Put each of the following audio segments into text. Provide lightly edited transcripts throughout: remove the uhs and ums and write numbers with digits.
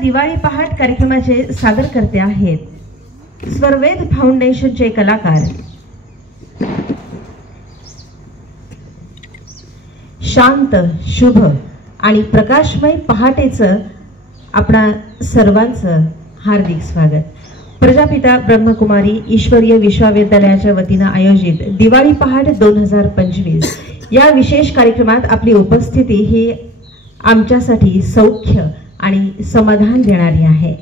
दिवाळी पहाट कार्यक्रमाचे सादर करते आहेत स्वरवेद फाउंडेशनचे कलाकार शांत, शुभ आणि प्रकाशमय पहाटेचं आपणा सर्वांचं हार्दिक स्वागत. प्रजापिता ब्रह्मकुमारी ईश्वरीय विश्वविद्यालयाच्या वतीने आयोजित दिवाळी पहाट 2025 या विशेष कार्यक्रमात आपली उपस्थिती ही आमच्यासाठी सौख्य आणि समाधान देणारी आहे.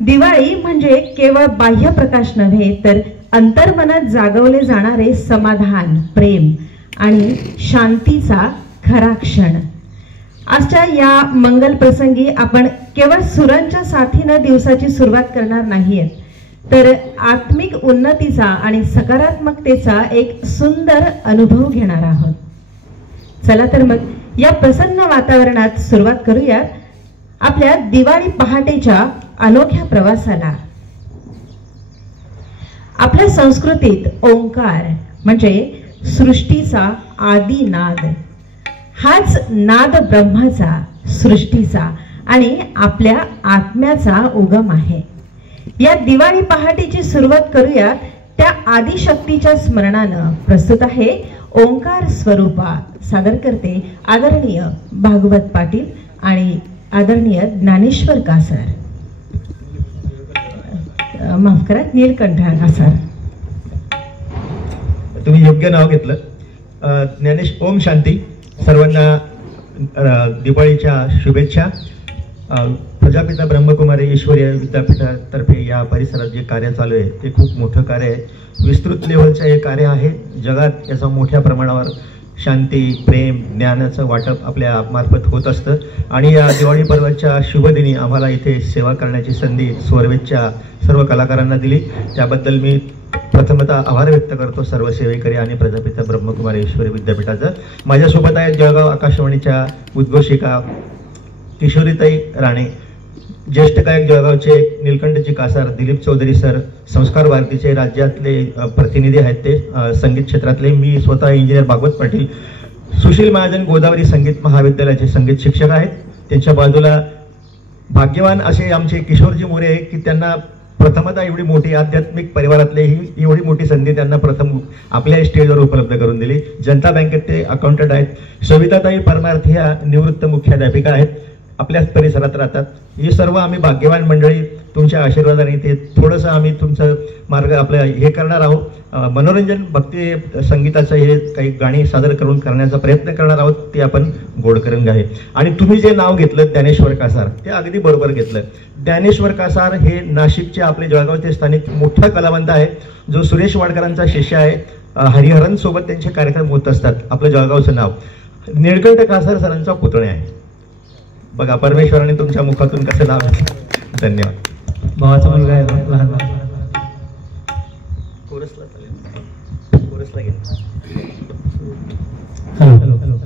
दिवाळी म्हणजे केवळ बाह्य प्रकाश नव्हे तर अंतर्मनात जागवले जाणारे समाधान, प्रेम आणि शांतीचा खरा क्षण. आजच्या या मंगल प्रसंगी आपण केवळ सुरांच्या साथीने दिवसाची सुरुवात करणार नाहीत, तर आत्मिक उन्नतीचा आणि सकारात्मकतेचा एक सुंदर अनुभव घेणार आहोत. चला तर मग या प्रसन्न वातावरणात सुरुवात करूया आपल्या दिवाळी पहाटेच्या अनोख्या प्रवासाला. आपल्या संस्कृतीत ओंकार म्हणजे सृष्टीचा आदी नाद. हाच नाद ब्रह्माचा, सृष्टीचा आणि आपल्या आत्म्याचा उगम आहे. या दिवाळी पहाटेची सुरुवात करूया त्या आदिशक्तीच्या स्मरणानं. प्रस्तुत आहे ओंकार स्वरूपा. सादर करते आदरणीय भागवत पाटील आणि आदरणीय ज्ञानेश्वर कासार. माफ करा, नीलकंठ कासार. तुम्ही योग्य नाव घेतलं. ज्ञानेश. ओम शांती. सर्वांना दिवाळीच्या शुभेच्छा. प्रजापिता ब्रह्मकुमारी ईश्वरीय विद्यापीठातर्फे या परिसरात जे कार्य चालू आहे ते खूप मोठं कार्य आहे. विस्तृत लेव्हलचं हे कार्य आहे. जगात याचा मोठ्या प्रमाणावर शांती, प्रेम, ज्ञानाचं वाटप आपल्या मार्फत होत असतं. आणि या दिवाळी पर्वाच्या शुभदिनी आम्हाला इथे सेवा करण्याची संधी स्वरवेदच्या सर्व कलाकारांना दिली. त्याबद्दल मी प्रथमतः आभार व्यक्त करतो सर्व सेवेकरी आणि प्रजापिता ब्रह्मकुमारी ईश्वरी विद्यापीठाचं. माझ्यासोबत आहेत जळगाव आकाशवाणीच्या उद्घोषिका किशोरीताई राणे, ज्येष्ठ गायक जळगावचे नीलकंठजी कासार, दिलीप चौधरी सर, संस्कार भारतीचे राज्यातले प्रतिनिधी आहेत ते संगीत क्षेत्रातले, मी स्वतः इंजिनियर भागवत पाटील, सुशील महाजन गोदावरी संगीत महाविद्यालयाचे संगीत शिक्षक आहेत. त्यांच्या बाजूला भाग्यवान असे आमचे किशोरजी मोरे आहे की त्यांना प्रथमतः एवढी मोठी आध्यात्मिक परिवारातले ही एवढी मोठी संधी त्यांना प्रथम आपल्या स्टेजवर उपलब्ध करून दिली. जनता बँकेत ते अकाउंटंट आहेत. सविताताई परमार्थ ह्या निवृत्त मुख्याध्यापिका आहेत, आपल्याच परिसरात राहतात. ही सर्व आम्ही भाग्यवान मंडळी तुमच्या आशीर्वादाने ते थोडंसं आम्ही तुमचं मार्ग आपलं हे करणार आहोत. मनोरंजन भक्ती संगीताचं हे काही गाणी सादर करून करण्याचा प्रयत्न करणार आहोत. ते आपण गोड करून घ्या. आणि तुम्ही जे नाव घेतलं ज्ञानेश्वर कासार ते अगदी बरोबर घेतलं. ज्ञानेश्वर कासार हे नाशिकचे आपले जळगावचे स्थानिक मोठा कलावंत आहे जो सुरेश वाडकरांचा शिष्य आहे. हरिहरन सोबत त्यांचे कार्यक्रम होत असतात. आपलं जळगावचं नाव नीलकंठ कासार सरांचा पुतणे आहे. बघा परमेश्वराने तुमच्या मुखातून कसं नाव घेतलं. धन्यवाद. भावाचा मुलगा आहे लहान. कोरसला चालेल. कोरसला घे. Hello hello hello.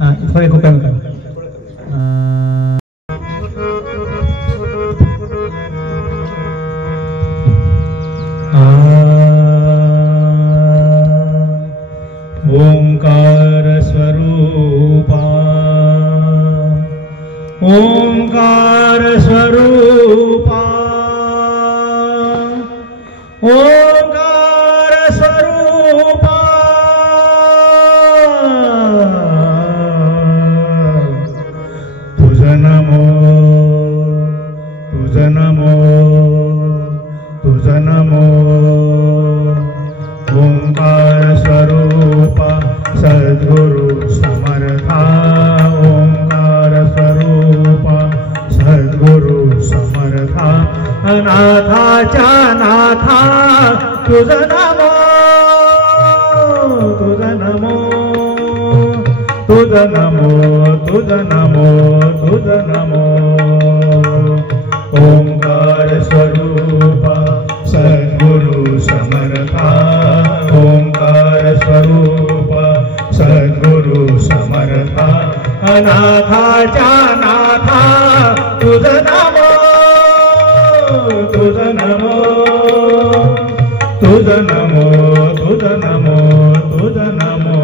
हां थोडे खूप कमी करा. ओंकार स्वरूपा, ओंकार स्वरूपा, ओंकार स्वरूपा, तुझ नमो, तुझ नमो, तुझ नमो. ओंकार स्वरूपा सद्गुरु समर्था, ओंकार स्वरूपा सद्गुरु समर्था. अनाथाच्या नाथा तुझ नमो, तुझ नमो, तुझ नमो, तुझ नमो, तुझ नमो. ओंकार स्वरूपा सद्गुरु समर्था, ओंकार स्वरूपा सद्गुरु समर्था. अनाथाच्या नाथा तुझ नमो, तुझ नमो, तुझ नमो, तुझ नमो, तुझ नमो.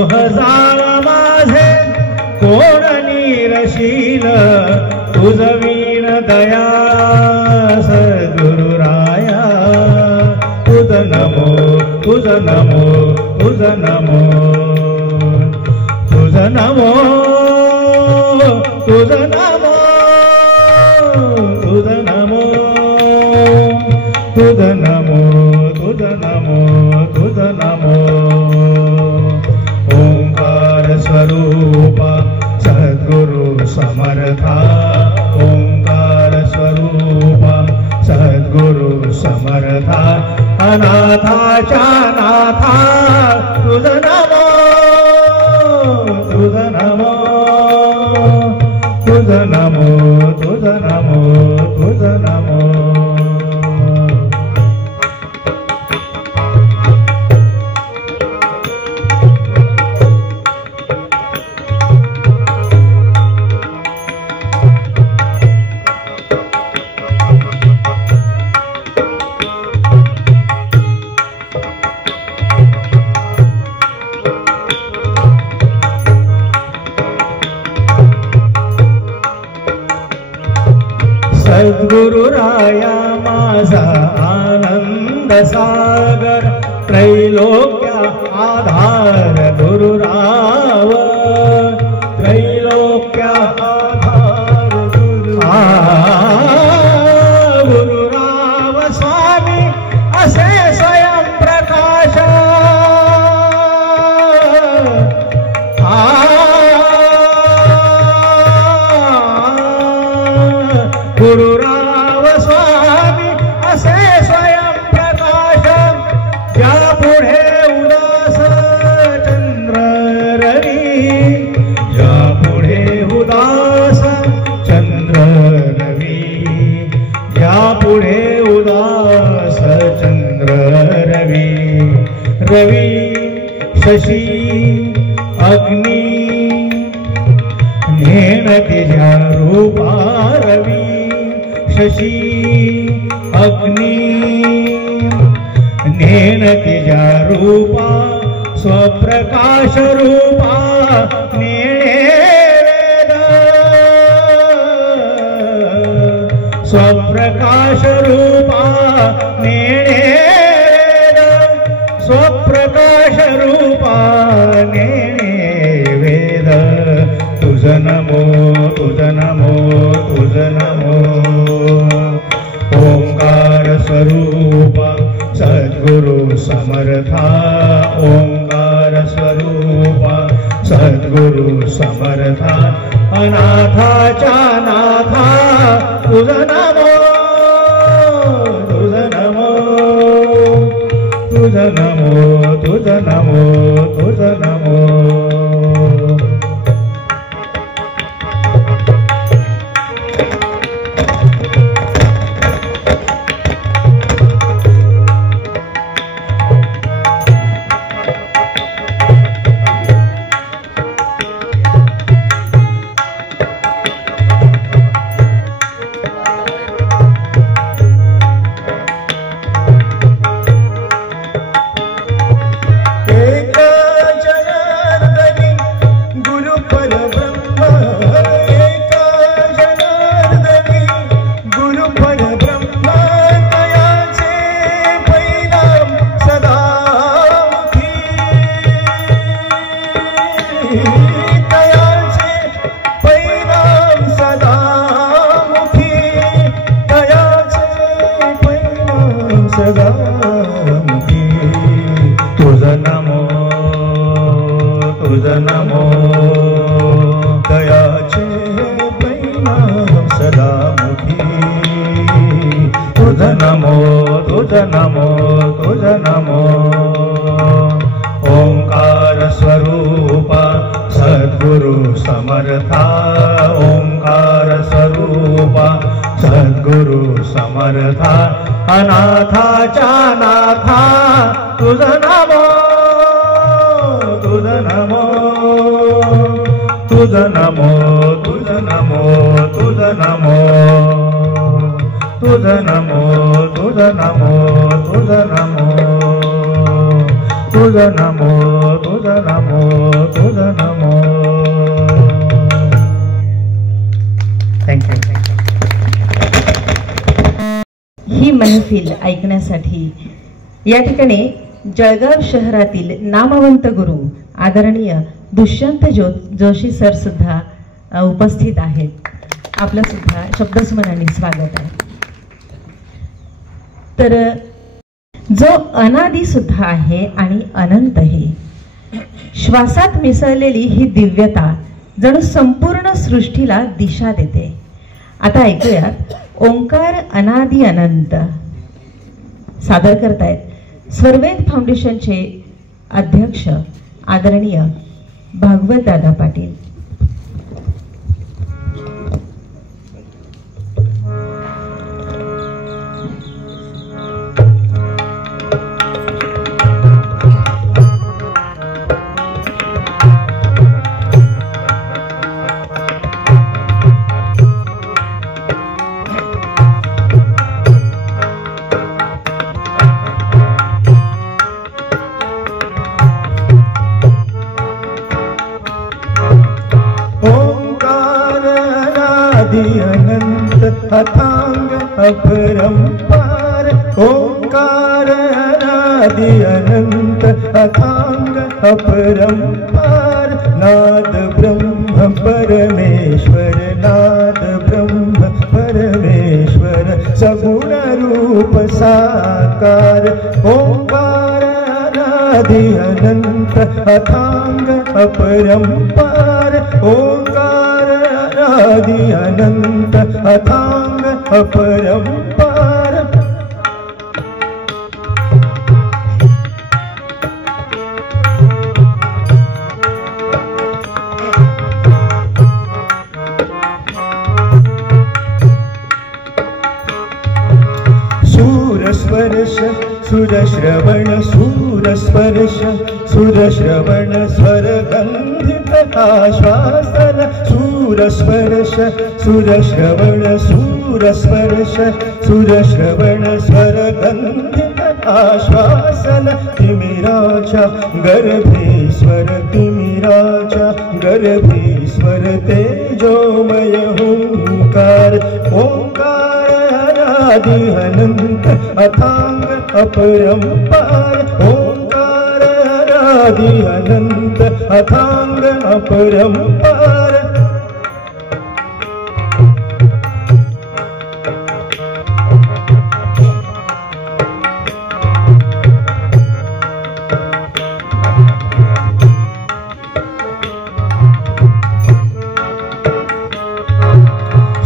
मोह जाळा माझे कोण निरशील तुझ वीण दया सद्गुरुराया तुझ नमो तुझ नमो तुझ नमो तुझ नमो तुझ नमो तुझ नमो तुझ नमो तुझ नमो तुझ नमो ओंकार स्वरूपा सद्गुरु समर्था ओंकार स्वरूपा सद्गुरु समर्था अनाथाच्या नाथा तुझ नमो तुझ नमो तुझ नमो तुझ नमो तुझ नमो सद्गुरुराया माझा आनंद सागर त्रैलोक्या आधार गुरुराव त्रैलोक्या आधार गुरुराव स्वामी असे स्वयं प्रकाश गुरुराव स्वामी असे स्वयं प्रकाश ज्या पुढे उदास चंद्र रवी ज्या पुढे उदास चंद्र रवी ज्या पुढे उदास चंद्र रवी रवी शशी अग्नी नेण तिच्या रूपा रवी शशी अग्नि नेण तिजा रूपा स्वप्रकाश रूपा नेणे वेद स्वप्रकाश रूपा नेणे वेद स्वप्रकाश रूपा नेणे वेद तुझ नमो तुझ नमो तुझ नमो ओंकार स्वरूपा सद्गुरु समर्था ओंकार स्वरूपा सद्गुरु समर्था अनाथाच्या नाथा तुझ नमो तुझ नमो तुझ नमो तुझ नमो तुझ नमो तुझ नमो तुझ नमो दयाचे परिणाम सदा मुखी तुझ नमो तुझ नमो तुझ नमो ओंकार स्वरूपा सद्गुरु समर्था ओंकार स्वरूपा सद्गुरु समर्था अनाथाच्या नाथा तुझ नमो तुझ नमो तुझ नमो तुझ नमो तुझ नमो तुझ नमो तुझ नमो तुझ नमो तुझ नमो तुझ तुझा नमो तुझा नमो. थँक्यू. ही महफिल ऐकण्यासाठी या ठिकाणी जळगाव शहरातील नामवंत गुरु आदरणीय दुष्यंत जोशी सर सुद्धा उपस्थित आहेत. आपलं सुद्धा शब्दस्मरणी स्वागत आहे. तर जो अनादी सुद्धा आहे आणि अनंतही, श्वासात मिसळलेली ही दिव्यता जणू संपूर्ण सृष्टीला दिशा देते. आता ऐकूयात ओंकार अनादी अनंत सादर करतायत स्वरवेद फाउंडेशनचे अध्यक्ष आदरणीय भागवत दादा पाटील. अनंत अथांग अपरंपार. ओंकार अनादि अनंत अथांग अपरंपार. नाद ब्रह्म परमेश्वर नाद ब्रह्म परमेश्वर सगुण रूप साकार. ओंकार अनादि अनंत अथांग अपरंपार. ओंकार अनादि अनंत अथांग अपरंपार. सूरस्पर्श सुरश्रवण सूरस्पर्श सुरश्रवण स्वरगंधित आश्वासन. सूरस्पर्श सुरश्रवण सूरस्पर्श सुरश्रवण स्वरगंधित आश्वासन. तिमिराच्या गर्भेश्वर तिमिराच्या गर्भेश्वर तेजोमय हुंकार. ओंकार अनादि अनंत अथांग अपरंपार. ओंकार अनादि अनंत अथांग अपरंपार.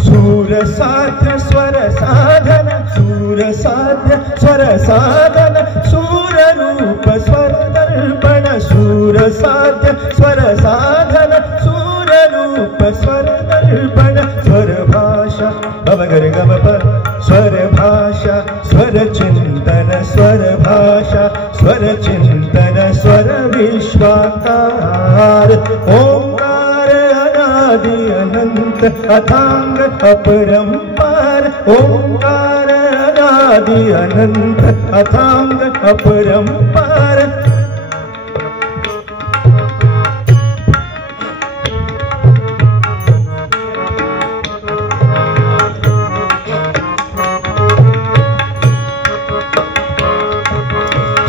सूरसाध्य स्वर साधन सूरसाध्य स्वर साधन. सूर रूप स्वर दर्पण सूरसाध्य स्वर साधन. सूर रूप स्वर दर्पण. स्वर भाषा भवगर गम पर स्वर भाषा स्वर चिंतन स्वर भाषा स्वर चिंतन स्वर विश्वाकार. ओंकार अनादि अनंत अथांग अपरंपार. ओंकार अनादि अनंत अथांग अपरंपार.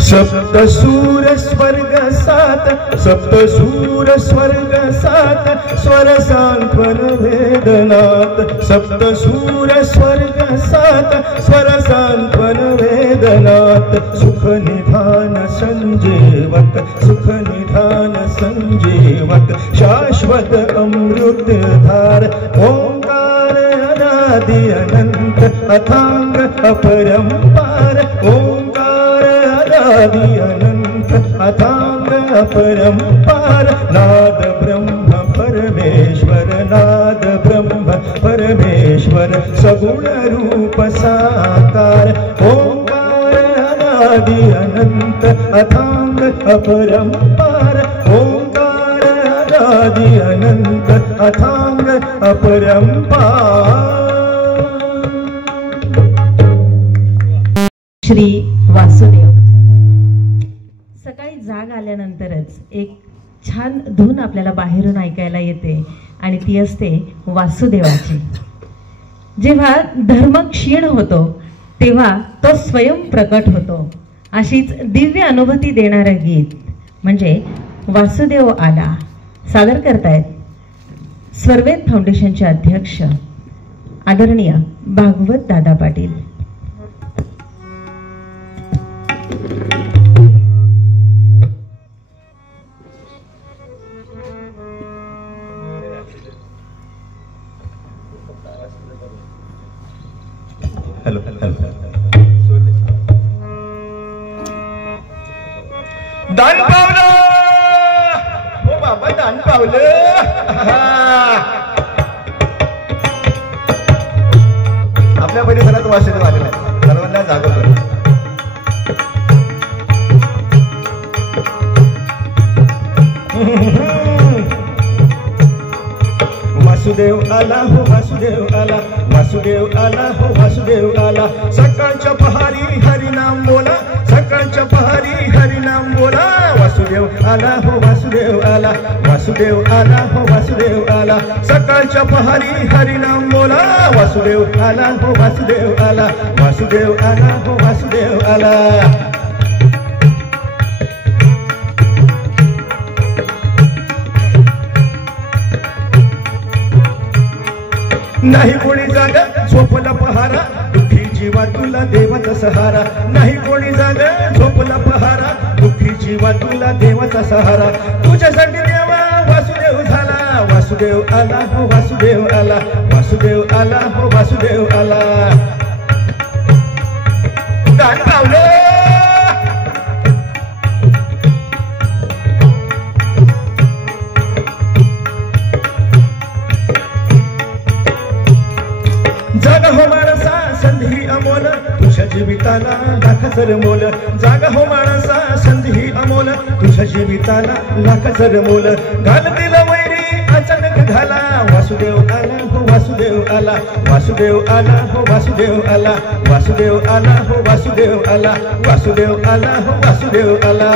सप्त सूर स्वर्ग सात सप्त सूर स्वर्ग सात. स्वर सांत्वन वेदनाथ. सप्त सूर स्वर्ग सात स्वर सांत्वन वेदनाथ. सुख निधान संजीवक सुख निधान संजीवक. शाश्वत अमृत धार. ओंकार अनादि अनंत अथांग अपरंपार. ओंकार अनादि अनंत अथांग अपरंपार. नाद ब्रह्म परमेश्वर नाद ब्रह्म परमेश्वर सगुण रूप साकार. ओंकार अनादि अनंत अथांग अपरंपार. ओंकार अनादि अनंत अथांग अपरंपार. श्री वासुदेव. सकाळी जाग आल्यानंतरच एक छान धून आपल्याला बाहेरून ऐकायला येते आणि ती असते वासुदेवाची. जेव्हा धर्म क्षीण होतो तेव्हा तो स्वयं प्रकट होतो, अशीच दिव्य अनुभूती देणारं गीत म्हणजे वासुदेव आला. सादर करतायत स्वरवेद फाउंडेशनचे अध्यक्ष आदरणीय भागवत दादा पाटील. हॅलो दान पावलं हो बाबा, दान पावलं. आपल्या परिसरात वासुदेव आलेला आहे, सर्वांना जागा करू. वासुदेव आला हो वासुदेव आला, वासुदेव आला हो वासुदेव आला. सकाळच्या पहारी हरिनाम बोला, सकाळच्या पहारी हरिनाम बोला. वासुदेव आला हो वासुदेव आला, वासुदेव आला हो वासुदेव आला. सकाळच्या पहारी हरिनाम बोला. वासुदेव आला हो वासुदेव आला, वासुदेव आला हो वासुदेव आला. नाही कोणी जागा झोपला पहारा, दुःखी जीवा तुला देवाचा सहारा. नाही कोणी जागा झोपला पहारा, दुःखी जीवा तुला देवाचा सहारा. तुझ्यासाठी देवा वासुदेव झाला. वासुदेव आला हो वासुदेव आला, वासुदेव आला हो वासुदेव आला. दान पावलं जागा हो माणसा संधी अमोल, तुझ्या जीविताला लाखाचं मोल. जागा हो माणसा संधी अमोल, तुझ्या जीविताला लाखाचं मोल. घाल दिला वैरी अचानक झाला. वासुदेव आला हो वासुदेव आला, वासुदेव आला हो वासुदेव आला. वासुदेव आला हो वासुदेव आला, वासुदेव आला हो वासुदेव आला.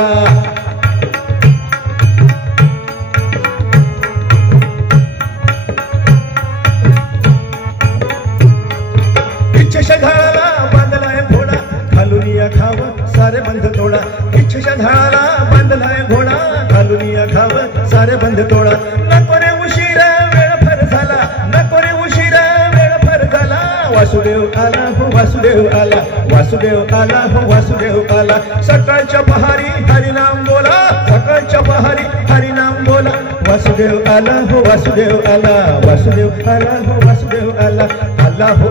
इच्छेच्या झाडाला बांधलाय घोडा, घालून या खावं सारे बंध तोडा. इच्छेच्या झाडाला बांधलाय घोडा, घालून या खावं सारे बंध तोडा. नको रे उशिरा वेळ फार झाला, नको रे उशिरा वेळ फार झाला. वासुदेव आला हो वासुदेव आला, वासुदेव आला हो वासुदेव आला. सकाळच्या पहारी हरिनाम बोला, सकाळच्या पहारी हरिनाम बोला. वासुदेव आला हो वासुदेव आला, वासुदेव आला हो वासुदेव आला. आला हो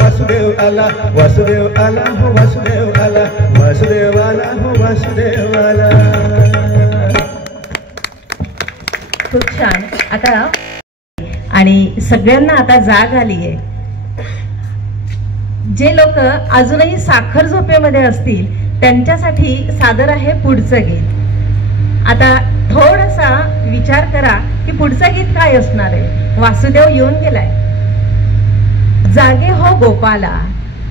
वासुदेव आला, वासुदेव आला हो वासुदेव आला. वासुदेव आला हो वासुदेव आला. खूप छान. आता आणि सगळ्यांना आता जाग आली आहे. जे लोक अजूनही साखर झोपेमध्ये असतील त्यांच्यासाठी सादर आहे पुढचं गीत. आता थोडासा विचार करा की पुढचं गीत काय असणार आहे. वासुदेव येऊन गेलाय. जागे हो गोपाला,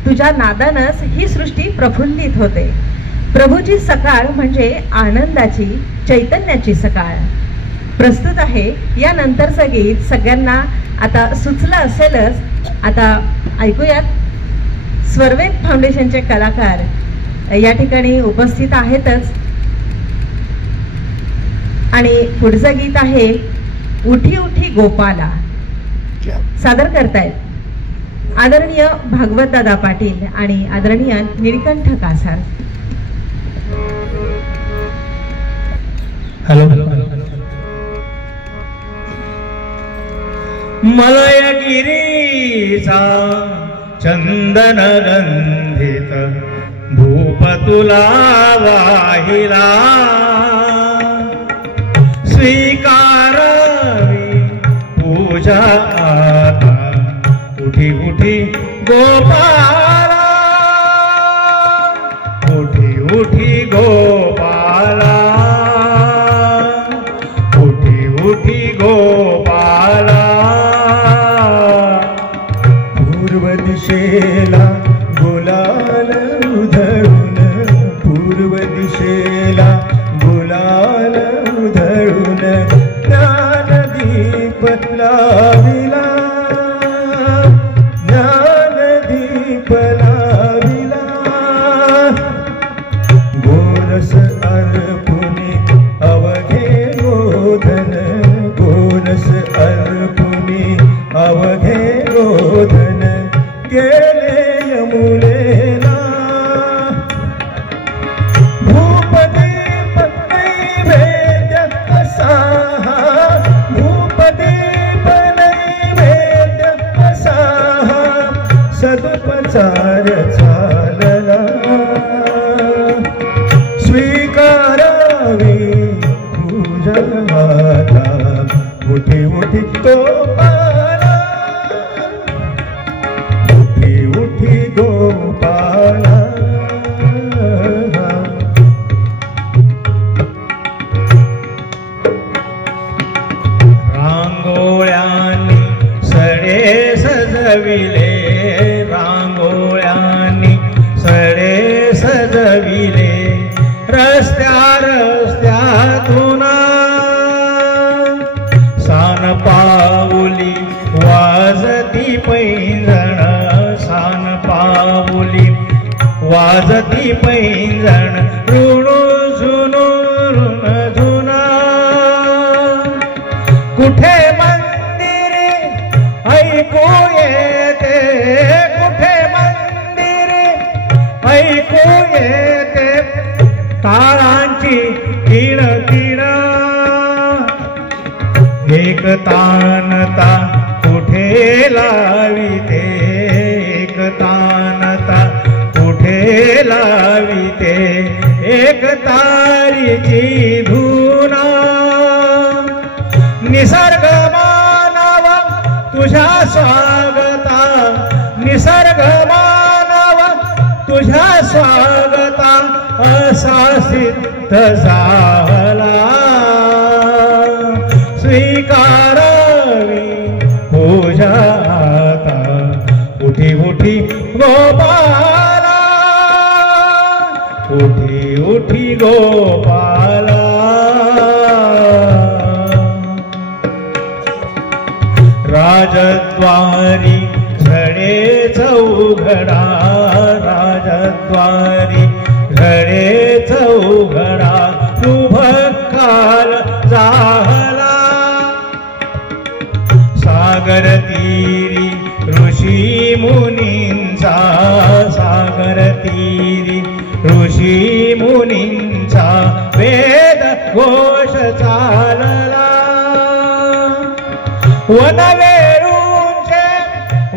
तुझ्या नादानच ही सृष्टी प्रफुल्लित होते. प्रभूची सकाळ म्हणजे आनंदाची चैतन्याची सकाळ. प्रस्तुत आहे यानंतरचं गीत. सगळ्यांना आता सुचलं असेलच. आता ऐकूयात. स्वरवेद फाउंडेशनचे कलाकार या ठिकाणी उपस्थित आहेतच आणि पुढचं गीत आहे उठी उठी गोपाला. सादर करतायत आदरणीय भागवत दादा पाटील आणि आदरणीय निळकंठ कासार. हॅलो. मलयगिरीचा चंदन गंधित भूप तुला वाहिला. स्वीकारावी पूजा आता उठी उठी गोपाला, उठी उठी गोपाला, उठी उठी गोपाला. पूर्व दिशेला गुलाल उधळून, पूर्व दिशेला गुलाल उधळून लाविला ज्ञानदीप लाविला गोरस अर्पुनी अवघे गोधन गोरस अर्पुनी अवघे गोधन गेले यमुनेला भूपदीप नैवेद्य असा भूपदीप नैवेद्य असा सदुपचार चालला स्वीकारावी पूजा माता उठी उठी गोपाला उठी उठी गोपाला रांगोळ्यांनी सडे सजविले रांगोळ्यांनी सडे सजविले रस्त्या रस्त्यातून सान पाऊली वाजती पैंजण सान पाऊली वाजती पैंजण ऋणू झुनू ऋण झुना कुठे मंदिरे ऐकू येते कुठे मंदिरे ऐकू येते ताळांची किण किण एक तानता कुठे लाविते एक तानता कुठे लाविते एक तारीची धुना निसर्ग मानव तुझ्या स्वागता निसर्ग मानव तुझ्या स्वागता असा सिद्ध झाला स्वीकारावी पूजा आता उठी उठी गोपाला उठी उठी गोपाला राजद्वारी घडे चौघडा राजद्वारी घडे चौघडा शुभ काल झाला सागर तीरी ऋषी मुनींचा सागर तीरी ऋषी मुनींचा वेद घोष चालला वनवेळूंचे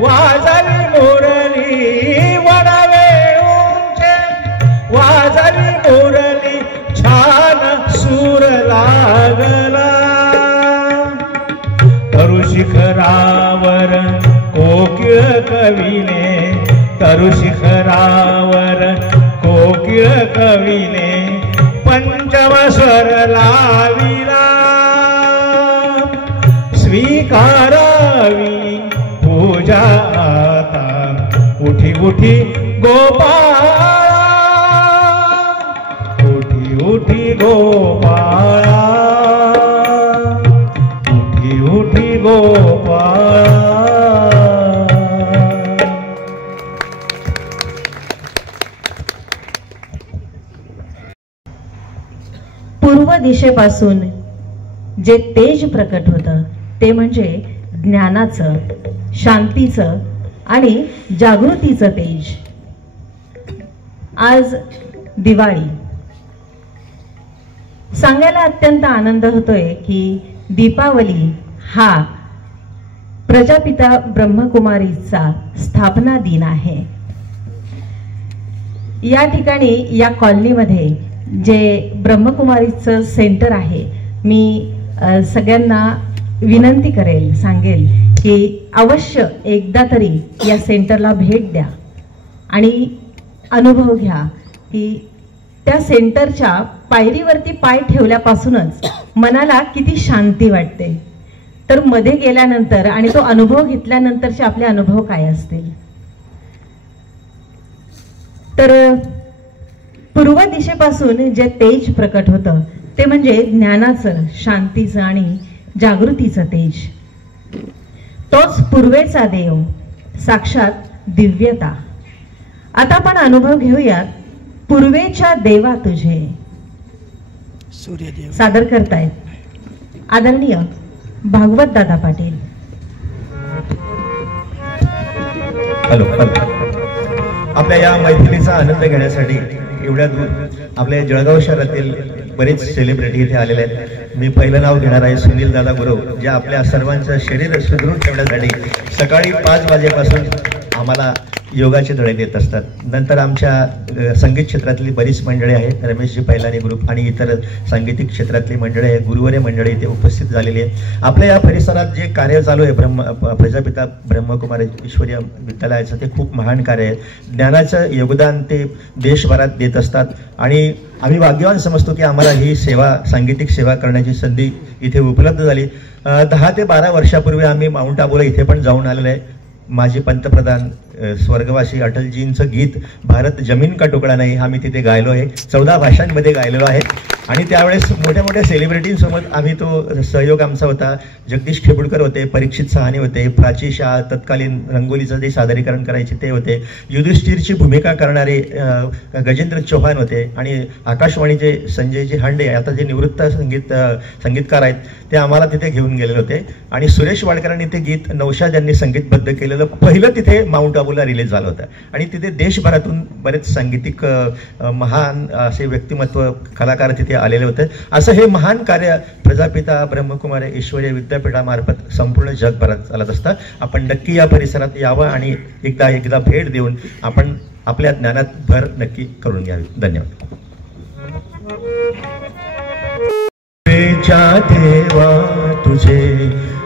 वाजली मुरली वनवेळूंचे वाजली मुरली छान सूर लागला तरु शिखरावर कोकिळ कवीने तरु शिखरावर कोकिळ कवीने पंचम स्वर लाविला स्वीकारावी पूजा आता उठी उठी गोपाळा उठी उठी गोपाळा उठी उठी गोपाळा पूर्व दिशेपासून जे तेज प्रकट होतं ते म्हणजे ज्ञानाचं शांतीचं आणि जागृतीचं तेज. आज दिवाळी सांगायला अत्यंत आनंद होतोय की दीपावली हा प्रजापिता ब्रह्मकुमारीचा स्थापना दिन आहे. या ठिकाणी या कॉलनीमध्ये जे ब्रह्मकुमारीचं सेंटर आहे मी सगळ्यांना विनंती करेल सांगेल की अवश्य एकदा तरी या सेंटरला भेट द्या आणि अनुभव घ्या की त्या सेंटरच्या पायरीवरती पाय ठेवल्यापासूनच मनाला किती शांती वाटते. तर मध्ये गेल्यानंतर आणि तो अनुभव घेतल्यानंतरचे आपले अनुभव काय असतील. तर पूर्व दिशेपासून जे तेज प्रकट होतं ते म्हणजे ज्ञानाचं शांतीचं आणि जागृतीचं तेज. तोच पूर्वेचा देव, साक्षात दिव्यता. आता आपण अनुभव घेऊयात पूर्वेच्या देवा तुझे. सूर्यदेव सादर करतायत आदरणीय भागवत दादा पाटील. हॅलो. आपल्या या मैफिलीचा आनंद घेण्यासाठी एवढ्या दूर आपल्या जळगाव शहरातील बरेच सेलिब्रिटी इथे आलेले आहेत. मी पहिलं नाव घेणार आहे सुनील दादा गुरव, जे आपल्या सर्वांचं शरीर सुदृढ ठेवण्यासाठी सकाळी 5 वाजेपासून आम्हाला योगाचे धडे देत असतात. नंतर आमच्या संगीत क्षेत्रातली बरीच मंडळी आहेत, रमेशजी पैलानी ग्रुप आणि इतर सांगीतिक क्षेत्रातली मंडळी आहे, गुरुवारे मंडळी इथे उपस्थित झालेली आहे. आपल्या या परिसरात जे कार्य चालू आहे प्रजापिता ब्रह्मकुमारी ईश्वरीय विद्यालयाचं, ते खूप महान कार्य आहे. ज्ञानाचं योगदान ते देशभरात देत असतात आणि आम्ही भाग्यवान समजतो की आम्हाला ही सेवा, सांगीतिक सेवा करण्याची संधी इथे उपलब्ध झाली. 10 ते 12 वर्षापूर्वी आम्ही माउंट आबूला इथे पण जाऊन आलेलो आहे. माजी पंतप्रधान स्वर्गवासी अटलजींचं गीत भारत जमीन का तुकडा नाही आम्ही तिथे गायलो आहे. 14 भाषांमध्ये गायलेलो आहे आणि त्यावेळेस मोठ्या मोठ्या सेलिब्रिटींसोबत आम्ही तो सहयोग आमचा होता. जगदीश खेबुडकर होते, परीक्षित सहानी होते, प्राची शाह तत्कालीन रंगोलीचं जे सादरीकरण करायचे ते होते, युधिष्ठिरची भूमिका करणारे गजेंद्र चौहान होते आणि आकाशवाणीचे संजयजी हांडे आता जे निवृत्त संगीतकार आहेत ते आम्हाला तिथे घेऊन गेलेले होते. आणि सुरेश वाडकरांनी ते गीत नौशाद यांनी संगीतबद्ध केलेलं पहिलं तिथे माउंट आबूला रिलीज झालं होतं आणि तिथे देशभरातून बरेच सांगीतिक महान असे व्यक्तिमत्व कलाकार तिथे आलेले होते. असं हे महान कार्य प्रजापिता ब्रह्मकुमारी ईश्वरीय विद्यापीठामार्फत संपूर्ण जगभरात चालत असतं. आपण नक्की या परिसरात यावं आणि एकदा भेट देऊन आपण आपल्या ज्ञानात भर नक्की करून घ्यावी. धन्यवाद. देवा तुझे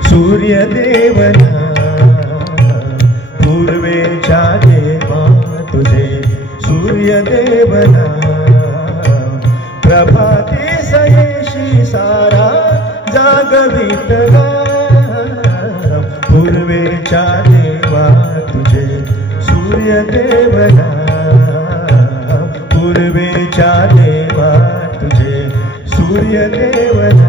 सूर्यदेवना, पूर्वेच्या देवा तुझे सूर्यदेवना, प्रभाते सयेशी सारा जागवितला, पूर्वेच्या देवा तुझे सूर्यदेवना, पूर्वेच्या देवा तुझे सूर्यदेवना.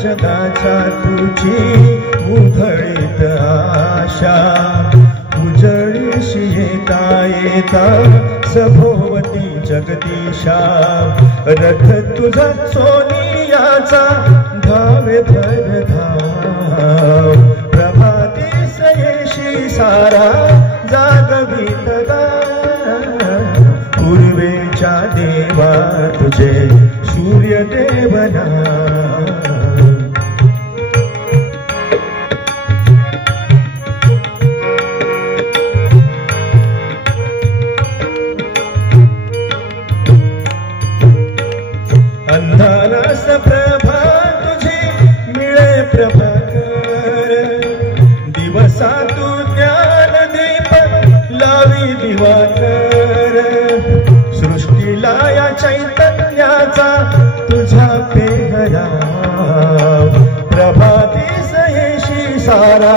जगाचा तुझी उधळीत आशा, उजळीशी येता येता सभोवती जगदीशा, रथ तुझा सोनियाचा धावे भर धाव, प्रभाती सयेशी सारा जागवित गाव, पूर्वेच्या देवा तुझे सूर्यदेवना. अंधारास प्रभा तुझी मिळे प्रभाकर, दिवसा तू ज्ञान दीप लावी दिवाकर, सृष्टीला या चैतन्याचा तुझा पेहराव, प्रभाती सयेशी सारा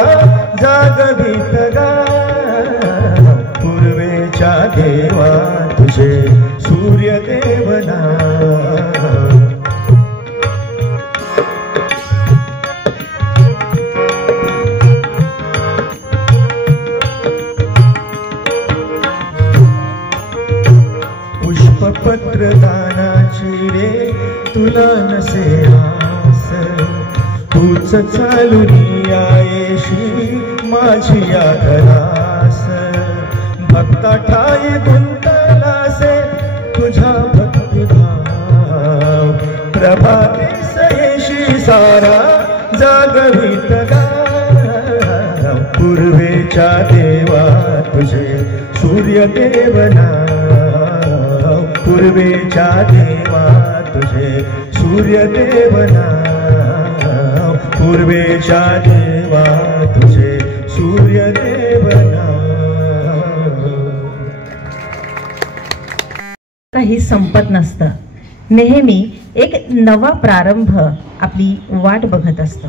जागवित गाव, पूर्वेच्या देवा तुझे सूर्यदेवना. पुष्पपत्रदानाची रे तुला नसे आस, तूच चालून यायशी माझी या घरास, भक्ता ठाई गुंतलासे तुझा भक्तिभाव, प्रभाती सयेशी सारा जागवित गाव, पूर्वेच्या देवा तुझे सूर्यदेवना, पूर्वेच्या देवा तुझे सूर्यदेवना, पूर्वेच्या देवा तुझे सूर्यदेवना. काही संपत नसतं, नेहमी एक नवा प्रारंभ आपली वाट बघत असतो.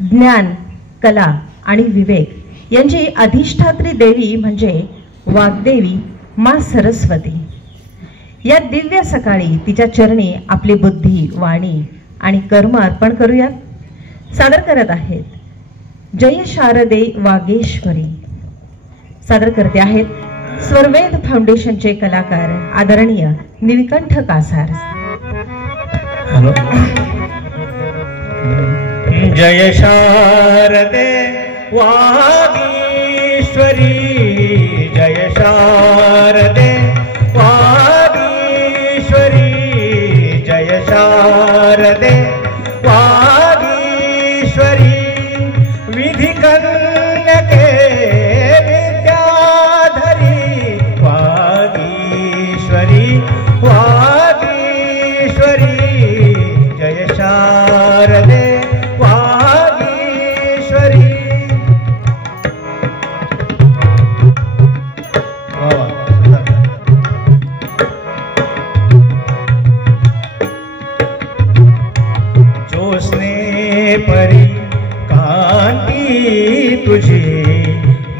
ज्ञान, कला आणि विवेक यांची अधिष्ठात्री देवी म्हणजे वाग्देवी माँ सरस्वती. या दिव्य सकाळी तिच्या चरणी आपली बुद्धी, वाणी आणि कर्म अर्पण करूयात. सादर करत आहेत जय शारदे वागेश्वरी. सादर करते आहेत स्वरवेद फाउंडेशनचे कलाकार आदरणीय नीलकंठ कासार. जय शारदे वागीश्वरी, जय शारदे वागीश्वरी, जय शारदे वागीश्वरी. विधि कन्यके विद्याधरी वागीश्वरी, वागीश्वरी, जय शारदे वागीश्वरी. जोसने परी कांती तुझी,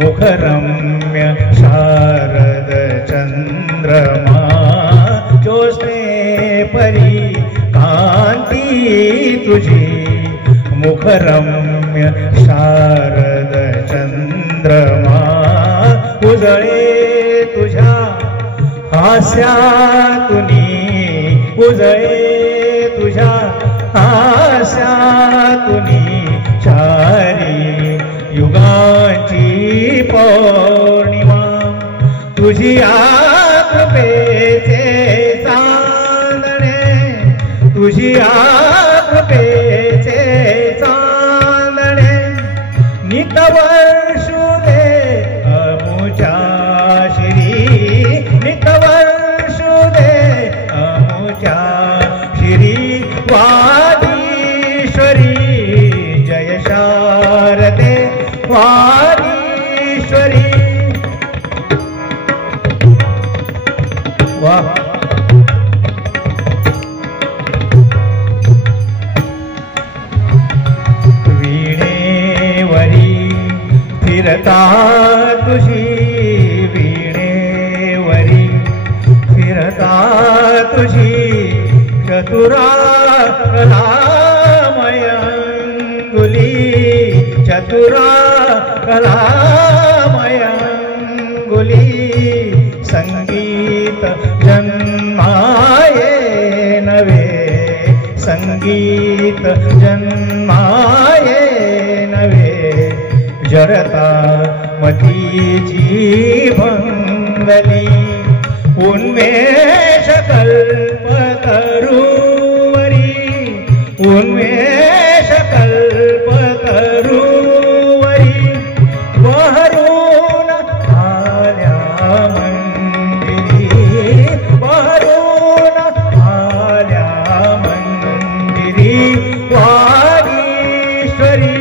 मुखरम्य शारद चंद्रमा. जोसने परी कांती तुझी, मुखरम्य शारद चंद्रमा. उजळे तुझ्या हास्यातुनी, उजळे तुझ्या हास्यातुनी, चारी युगाची पौर्णिमा. तुझी कृपेचे चांदणे, तुझी कृपेचे चांदणे. नितवर्षू दे अमुच्या श्री, नितवर्षू दे अमुच्या श्री. वागीश्वरी, जय शारदे वागीश्वरी. वाह. वीणेवरी फिरता तुझी, वीणेवरी फिरता तुझी, चतुरा कलामयंगुली, चतुरा कलामयंगुली. संगीत जन्माये नवे, संगीत जन्माये नवे. जरता मतीची भंगली, उन्मेष कल्पतरुवरी, उन्मेष कल्पतरुवरी. बहरून आल्या मंदिरी, बहरून आल्या मंदिरी. वागीश्वरी,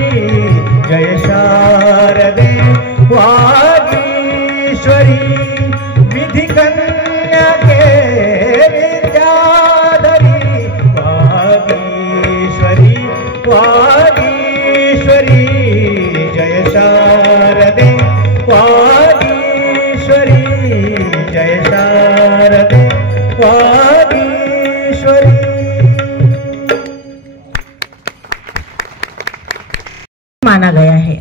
जय शारदे वागीश्वरी. विधि कन्यके विद्याधरी वागीश्वरी, वागीश्वरी, जय शारदे वागीश्वरी, जय शारदे वागीश्वरी. माना गया है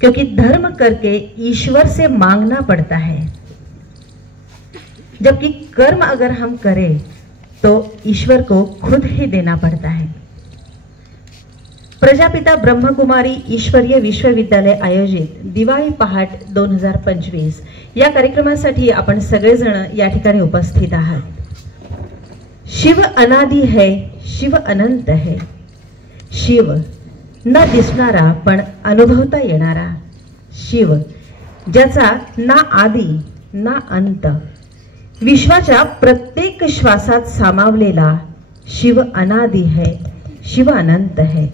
क्योंकि धर्म करके ईश्वर से मांगना पड़ता है, जबकि कर्म अगर हम करें तो ईश्वर को खुद ही देना पड़ता है. प्रजापिता ब्रह्मकुमारी ईश्वरीय विश्वविद्यालय आयोजित दिवाळी पहाट 2025 या कार्यक्रमासाठी आपण सगळेजण या ठिकाणी उपस्थित आहात. शिव अनादि है, शिव अनंत है. शिव न दिसणारा पण अनुभवता येणारा, शिव ज्याचा ना आदी ना अंत, विश्वाच्या प्रत्येक श्वासात सामावलेला शिव अनादि है, शिव अनंत है.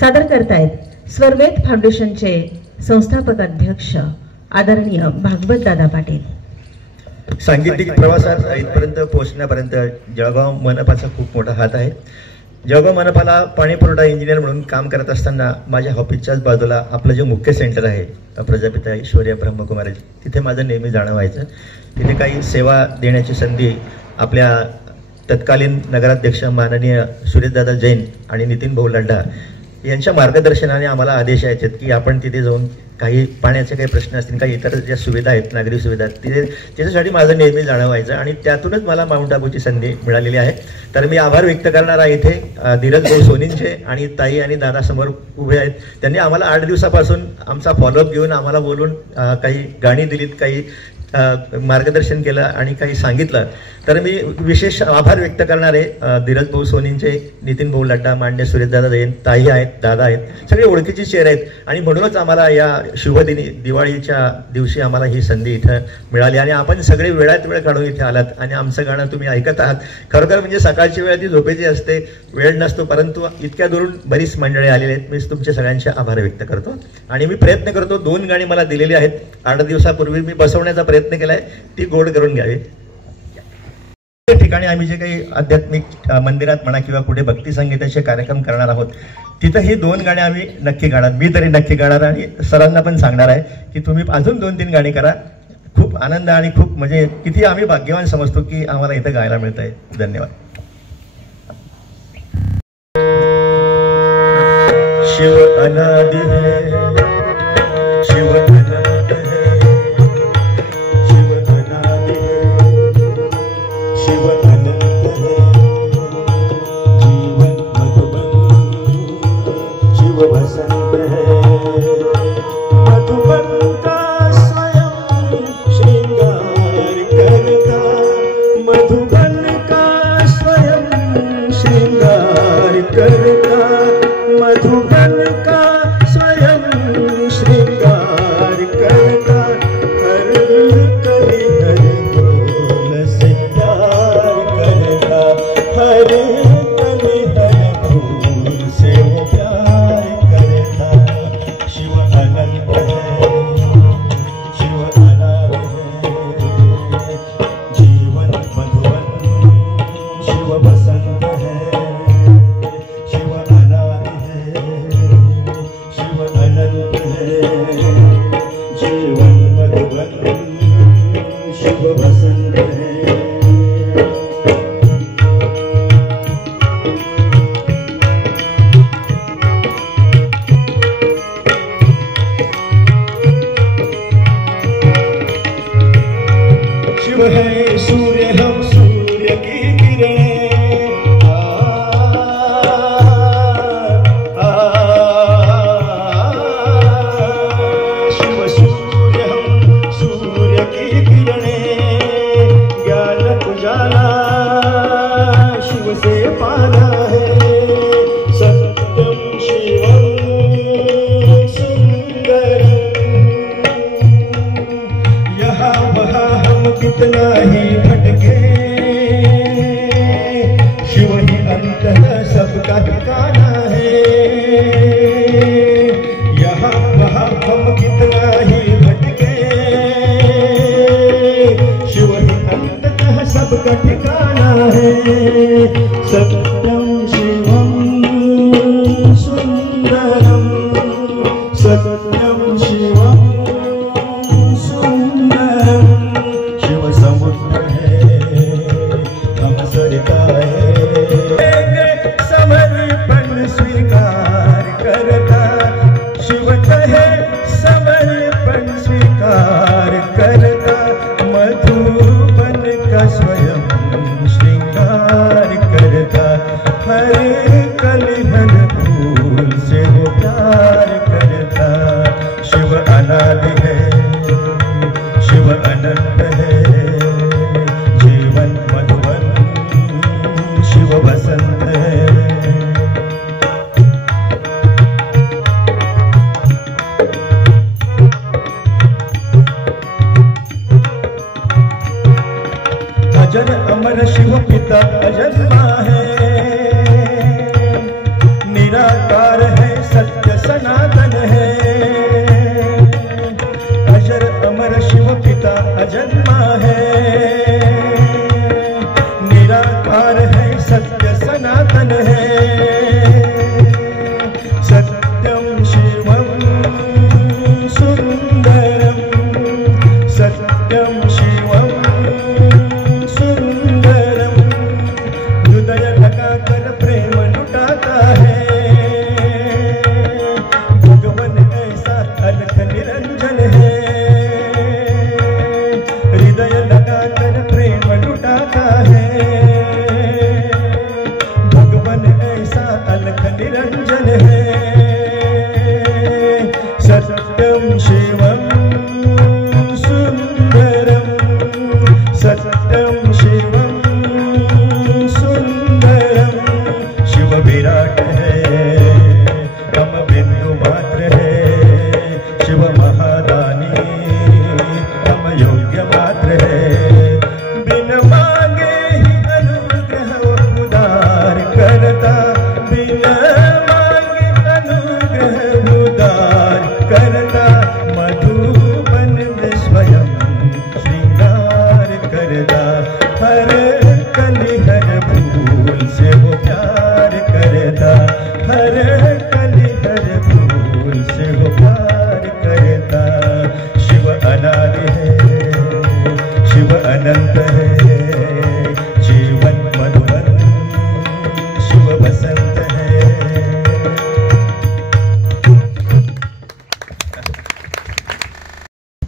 सादर करतायत स्वरवेद फाउंडेशनचे संस्थापक अध्यक्ष आदरणीय भागवत दादा पाटील. सांगीतिक प्रवासात इथपर्यंत पोहोचण्यापर्यंत जळगाव मनपाचा खूप मोठा हात आहे. जेव्हा मनपाला पाणी पुरवठा इंजिनियर म्हणून काम करत असताना माझ्या ऑफिसच्याच बाजूला आपलं जे मुख्य सेंटर आहे प्रजापिता ईश्वरीय ब्रह्मकुमारी, तिथे माझं नेहमी जाणं व्हायचं. तिथे काही सेवा देण्याची संधी आपल्या तत्कालीन नगराध्यक्ष माननीय सुरेशदादा जैन आणि नितीन भाऊ लड्डा यांच्या मार्गदर्शनाने आम्हाला आदेश यायचे की आपण तिथे जाऊन काही पाण्याचे काही प्रश्न असतील, काही इतर ज्या सुविधा आहेत, नागरी सुविधा तिथे त्याच्यासाठी माझं नेहमी जाणं व्हायचं आणि त्यातूनच मला माउंट आबूची संधी मिळालेली आहे. तर मी आभार व्यक्त करणार आहे इथे धीरज भाऊ सोनींचे आणि ताई आणि दादा समोर उभे आहेत. त्यांनी आम्हाला 8 दिवसापासून आमचा फॉलोअप घेऊन आम्हाला बोलून काही गाणी दिलीत, काही मार्गदर्शन केलं आणि काही सांगितलं. तर मी विशेष आभार व्यक्त करणार आहे धीरज भाऊ सोनींचे, नितीन भाऊ लड्डा, मान्य सुरेशदादा जैन, ताई आहेत, दादा आहेत, सगळे ओळखीचे चेहरे आहेत. आणि म्हणूनच आम्हाला या शुभदिनी दिवाळीच्या दिवशी आम्हाला ही संधी इथं मिळाली आणि आपण सगळे वेळात वेळ काढून इथे आलात आणि आमचं गाणं तुम्ही ऐकत आहात. खरोखर म्हणजे सकाळची वेळ ती झोपेची असते, वेळ नसतो, परंतु इतक्या दुरून बरीच मंडळी आलेली आहेत. मी तुमचे सगळ्यांचे आभार व्यक्त करतो आणि मी प्रयत्न करतो 2 गाणी मला दिलेली आहेत. 8 दिवसापूर्वी मी बसवण्याचा प्रयत्न केलाय, ती गोड करून घ्यावी. ठिकाणी आम्ही जे काही आध्यात्मिक मंदिरात म्हणा किंवा कुठे भक्ती संगीताचे कार्यक्रम करणार आहोत तिथं ही 2 गाणी आम्ही नक्की गाणार. मी तरी नक्की गाणार आणि सरांना पण सांगणार आहे की तुम्ही अजून 2-3 गाणी करा. खूप आनंद आणि खूप म्हणजे किती आम्ही भाग्यवान समजतो की आम्हाला इथं गायला मिळत आहे. धन्यवाद. शिव अनादि है, शिव अनंत है, शिव अनादि है, शिव अनंत है, जीवन मधुबन, शिव बसंत है, मधुबन का स्वयं श्रृंगार करता, मधुबन का स्वयं श्रृंगार करता, मधुबन का स्वयं श्रृंगार करता, हर कली हर फूल से प्यार करता, हर कली हर फूल से वो प्यार करता. शिव अनंत है, शिव अनादि है, जीवन मधुबन, शिव बसंत है, शिव अनादि है, शिव अनंत है, जीवन मधुबन, शिव बसंत है. शिव है सूर्य, हम सूर्य की किरणें, शिव सूर्य, हम सूर्य की किरणें, ज्ञान उजाला शिव से पाना है, सत्यम शिवम सुंदरम, यहाँ वहाँ हम कितना ही भटके, शिव ही अंत है, सबका ठिकाना है. यहाँ वहाँ हम कितना ही भटके, शिव ही अंत है, सबका ठिकाना है. सत्यम शिवम सुंदरम, सत्यम शिवम सुंदरम, शिव समुद्र है, हम सरिता है, समर्पण स्वीकार करता, शिव कहे समर्पण स्वीकार करता, मधुबन का स्वयं श्रृंगार करता, हर कली हर फूल से वो प्यार करता. शिव अनादि है, शिव अनंत है, जीवन मधुबन, शिव बसंत है. अजर अमर शिव पिता अजन्मा है, निराकार है, सत्य सनातन है. अजर अमर शिव पिता अजन्मा है, निराकार है, सत्य सनातन है.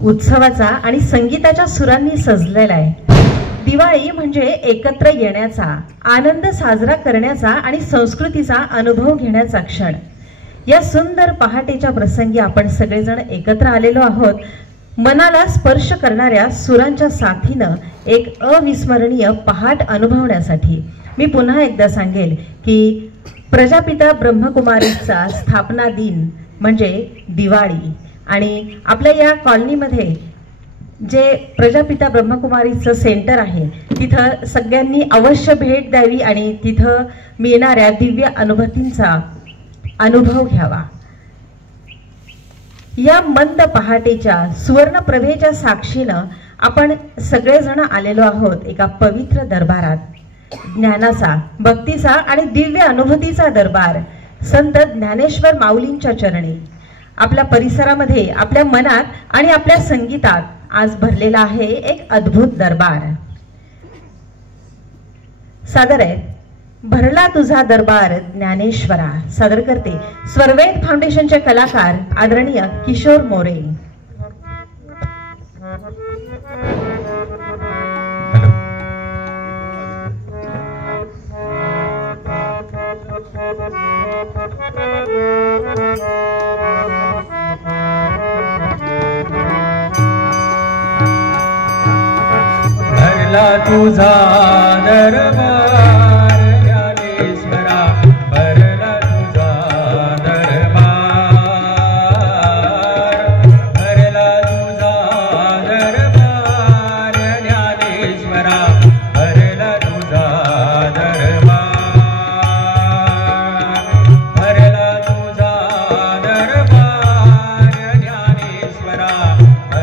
उत्सवाचा आणि संगीताच्या सुरांनी सजलेला आहे. दिवाळी म्हणजे एकत्र येण्याचा, आनंद साजरा करण्याचा आणि संस्कृतीचा अनुभव घेण्याचा क्षण. या सुंदर पहाटेच्या प्रसंगी आपण सगळेजण एकत्र आलेलो आहोत. मनाला स्पर्श करणाऱ्या सुरांच्या साथीनं एक अविस्मरणीय पहाट अनुभवण्यासाठी. मी पुन्हा एकदा सांगेल की प्रजापिता ब्रह्मकुमारीचा स्थापना दिन म्हणजे दिवाळी. आणि आपल्या या कॉलनीमध्ये जे प्रजापिता ब्रह्मकुमारीचं सेंटर आहे तिथं सगळ्यांनी अवश्य भेट द्यावी आणि तिथं मिळणाऱ्या दिव्य अनुभूतींचा अनुभव घ्यावा. या मंद पहाटेच्या सुवर्णप्रभेच्या साक्षीनं आपण सगळेजण आलेलो आहोत एका पवित्र दरबारात. ज्ञानाचा, भक्तीचा आणि दिव्य अनुभूतीचा दरबार संत ज्ञानेश्वर माऊलींच्या चरणी. आपल्या परिसरामध्ये, आपल्या मनात आणि आपल्या संगीतात आज भरलेला आहे एक अद्भुत दरबार. सादर आहे भरला तुझा दरबार ज्ञानेश्वरा. सादर करते स्वरवेद फाउंडेशनचे कलाकार आदरणीय किशोर मोरे. भरला तुझा दरबार ज्ञानेश्वरा, भरला तुझा दरबार, भरला तुझा दरबार ज्ञानेश्वरा, भरला तुझा दरबार, भरला तुझा दरबार ज्ञानेश्वरा,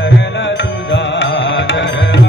भरला तुझा दरबार.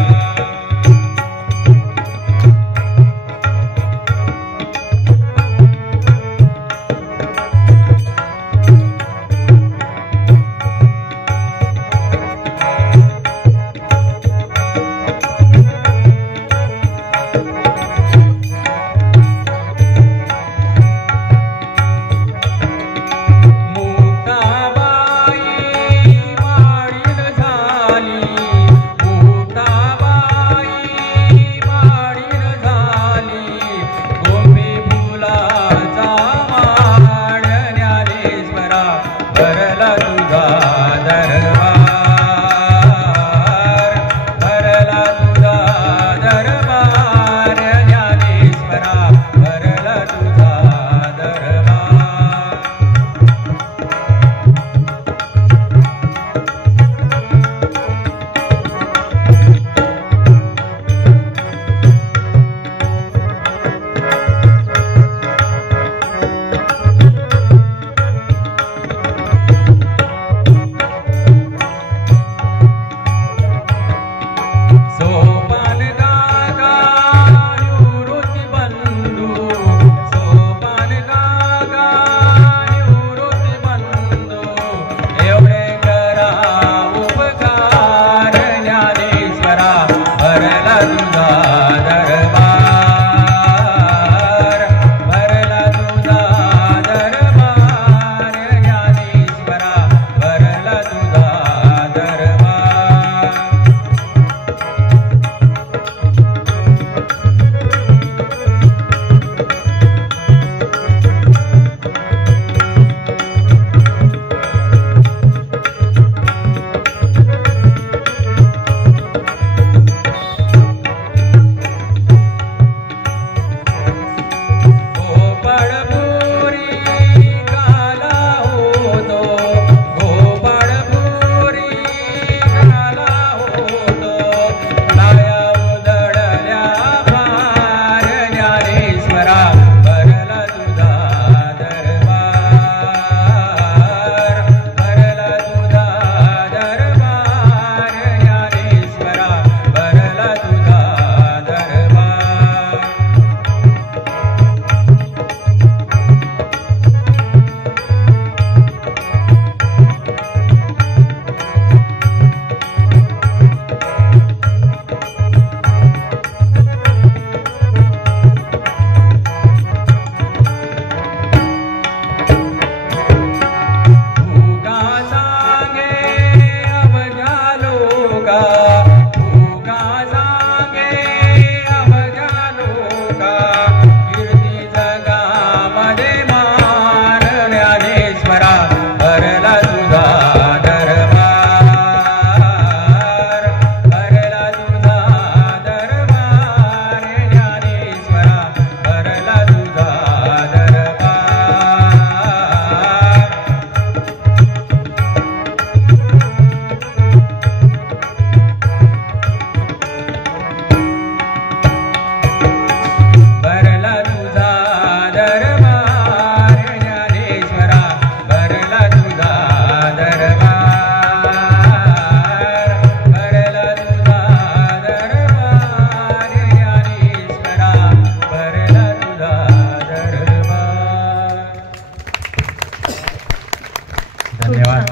धन्यवाद.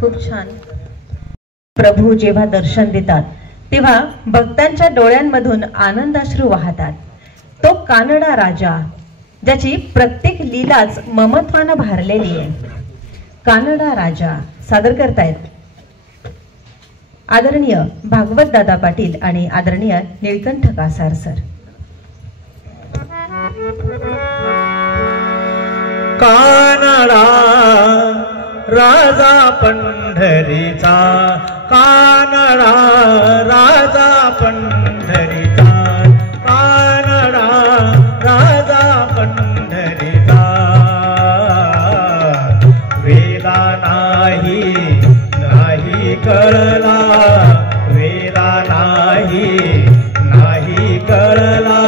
खूप छान. प्रभू जेव्हा दर्शन देतात तेव्हा भक्तांच्या डोळ्यांमधून आनंदाश्रू वाहतात. तो कानडा राजा ज्याची प्रत्येक लीलाच ममत्वानं भारलेली आहे. कानडा राजा सादर करतायत आदरणीय भागवत दादा पाटील आणि आदरणीय निळकंठ कासार सर. कानडा राजा पंढरीचा, कानडा राजा पंढरीचा, कानडा राजा पंढरीचा. वेदा नाही कळला, वेदा नाही कळला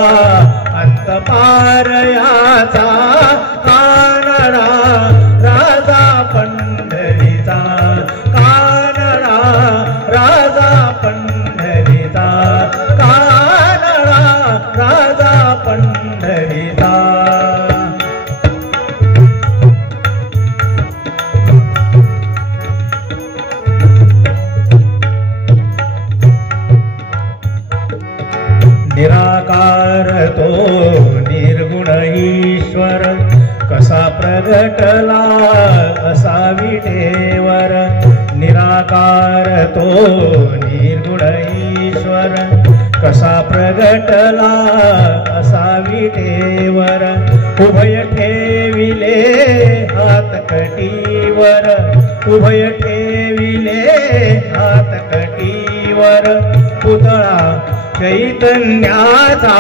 अंत पार याचा. कानडा राजा पंढरीचा, कानडा राजा पंढरीचा, कानडा राजा पंढरीचा. निराकार तो निर्गुण ईश्वर, कसा प्रगटला असा विटेवर. निराकार तो निर्गुण ईश्वर, कसा प्रगटला असा विटेवर. उभय ठेविले हात कटीवर, उभय ठेविले हात कटीवर. पुतळा चैतन्याचा,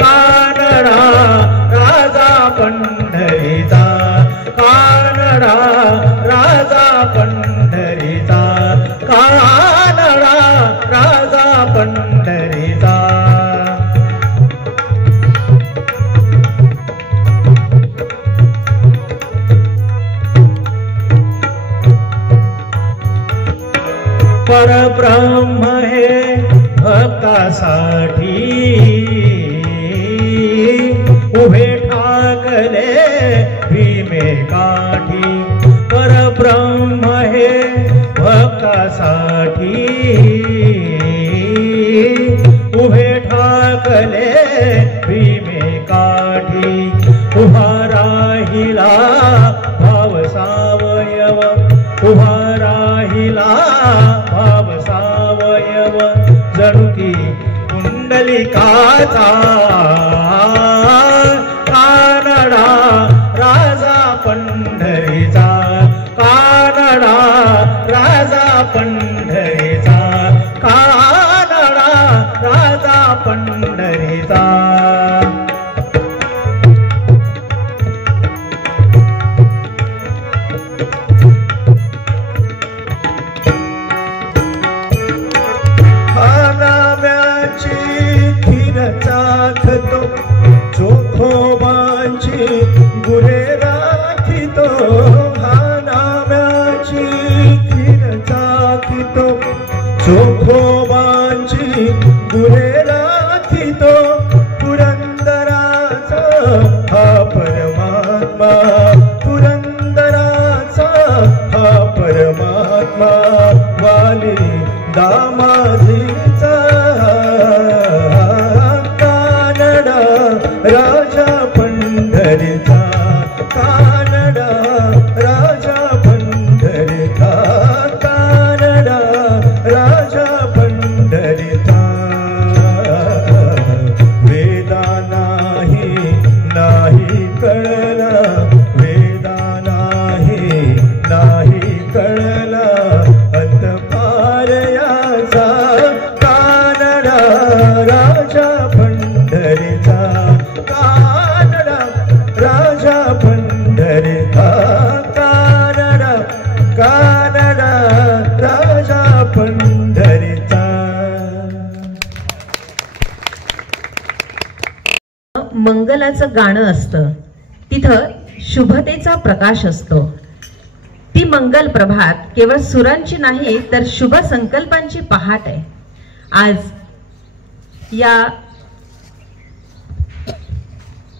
कानडा राजा पंढरीचा, कानडा राजा पंढरीचा, कानडा राजा पंढरीचा. परब्रह्म हे भक्तासाठी उभे ठाकले भीमे काठी. परब्रह्म हे भक्तासाठी उभे ठाकले भीमे काठी. उभा राहिला भाव सावयव, उभा राहिला भाव सावयव. जणू की कुंडलिकाचा, कानडा राजा पंढरीचा, कानडा राजा पंढरीचा, कानडा राजा पंढरीचा. चाखतो चोखोबांची गुरे राखितो, नाम्याची खीर चाखितो चोखोबांची गुरे राखितो. पुरंदराचा हा परमात्मा, पुरंदराचा हा परमात्मा. वाली दामाजीचा राजा पंढरीचा, कानडा राजा पंढरीचा, कानडा राजा पंढरीचा. वेदा नाही कळला, वेदा नाही कळला अंत पार याचा. कानडा राजा पंढरीचा, कानडा राजा पंढरीचा, कानडा कानडा राजा पंढरीचा. मंगलाचं गाणं असतं तिथं शुभतेचा प्रकाश असतो. ती मंगल प्रभात केवळ सुरांची नाही तर शुभ संकल्पांची पहाट आहे. आज या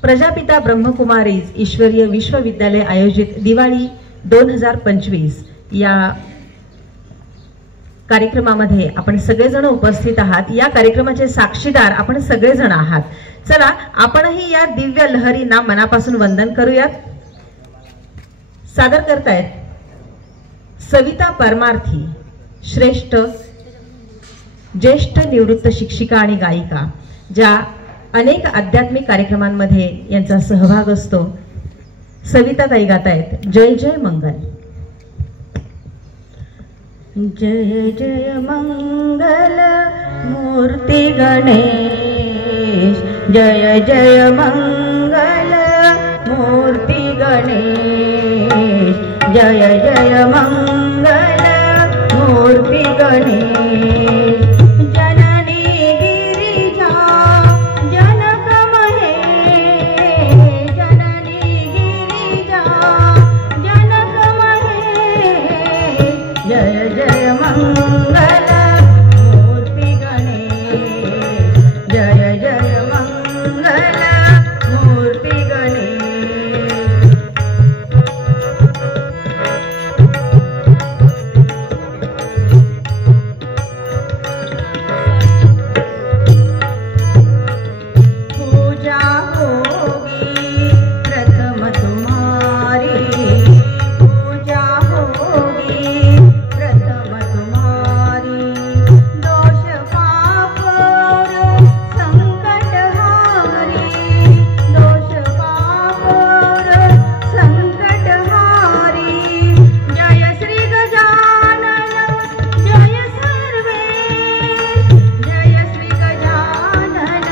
प्रजापिता ब्रह्मकुमारीज ईश्वरीय विश्वविद्यालय आयोजित दिवाळी 2025 या कार्यक्रमामध्ये आपण सगळेजण उपस्थित आहात। या कार्यक्रमाचे साक्षीदार आपण सगळेजण आहात। चला आपणही या दिव्य लहरींना मनापासून वंदन करूयात। सादर करतायत सविता परमार्थी, श्रेष्ठ ज्येष्ठ निवृत्त शिक्षिका आणि गायिका, ज्या अनेक आध्यात्मिक कार्यक्रमांमध्ये यांचा सहभाग असतो। सविता ताई गातायत जय जय मंगल। जय जय मंगल मूर्ती गणेश, जय जय मंगल मूर्ती गणेश, जय जय मंगल मूर्ती गणेश। जननी गिरिजा जनक महेश, जननी गिरिजा जनक महेश, जय जय मंगल मूर्ती गणेश, जय जय मंगल मूर्ती गणेश। पूजा होगी प्रथम तुम्हारी, पूजा होगी प्रथम तुम्हारी। दोष पाप और संकट हारी, दोष पाप और संकट हारी। जय श्री गजानन जय सर्वेश, जय श्री गजानन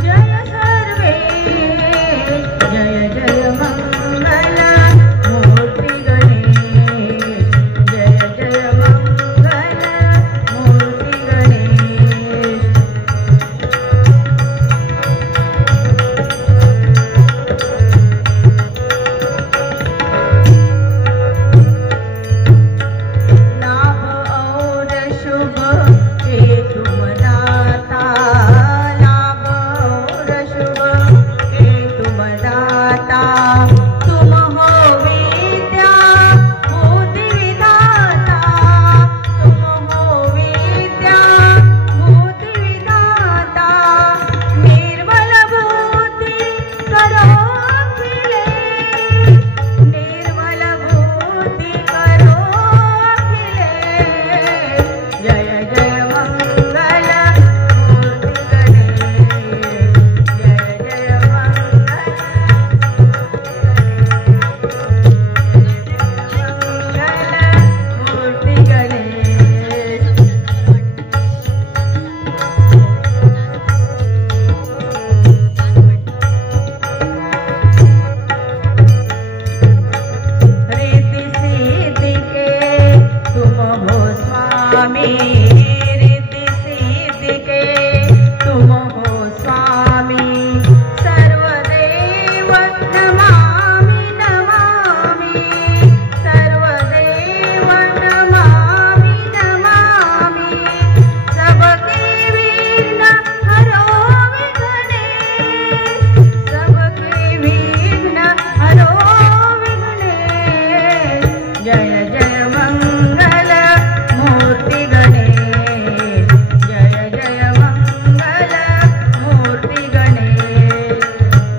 जय सर्वेश, जय जय मंगल मूर्ति गणेश, जय जय मंगल मूर्ति गणेश। लाभ और शुभ हे तुम दाता, लाभ और शुभ हे तुम दाता। तुम हो विद्या बुद्धि विधाता, तुम हो विद्या बुद्धि विधाता। निर्मल बुद्धि करो अखिलेश, निर्मल बुद्धि करो अखिलेश, जय जय मंगल मूर्ति गणेश, जय जय मंगल मूर्ति गणेश। रिद्धि सिद्धि के तुम हो स्वामी, रिद्धि सिद्धि के तुम हो स्वामी। सर्वदेव नमामि नमामि, सर्वदेव नमामि नमामि। सबके विघ्न हरो विघ्नेश, सबके विघ्न हरो विघ्नेश, जय जय मंगल मूर्ति गणेश, जय जय मंगल मूर्ति गणेश।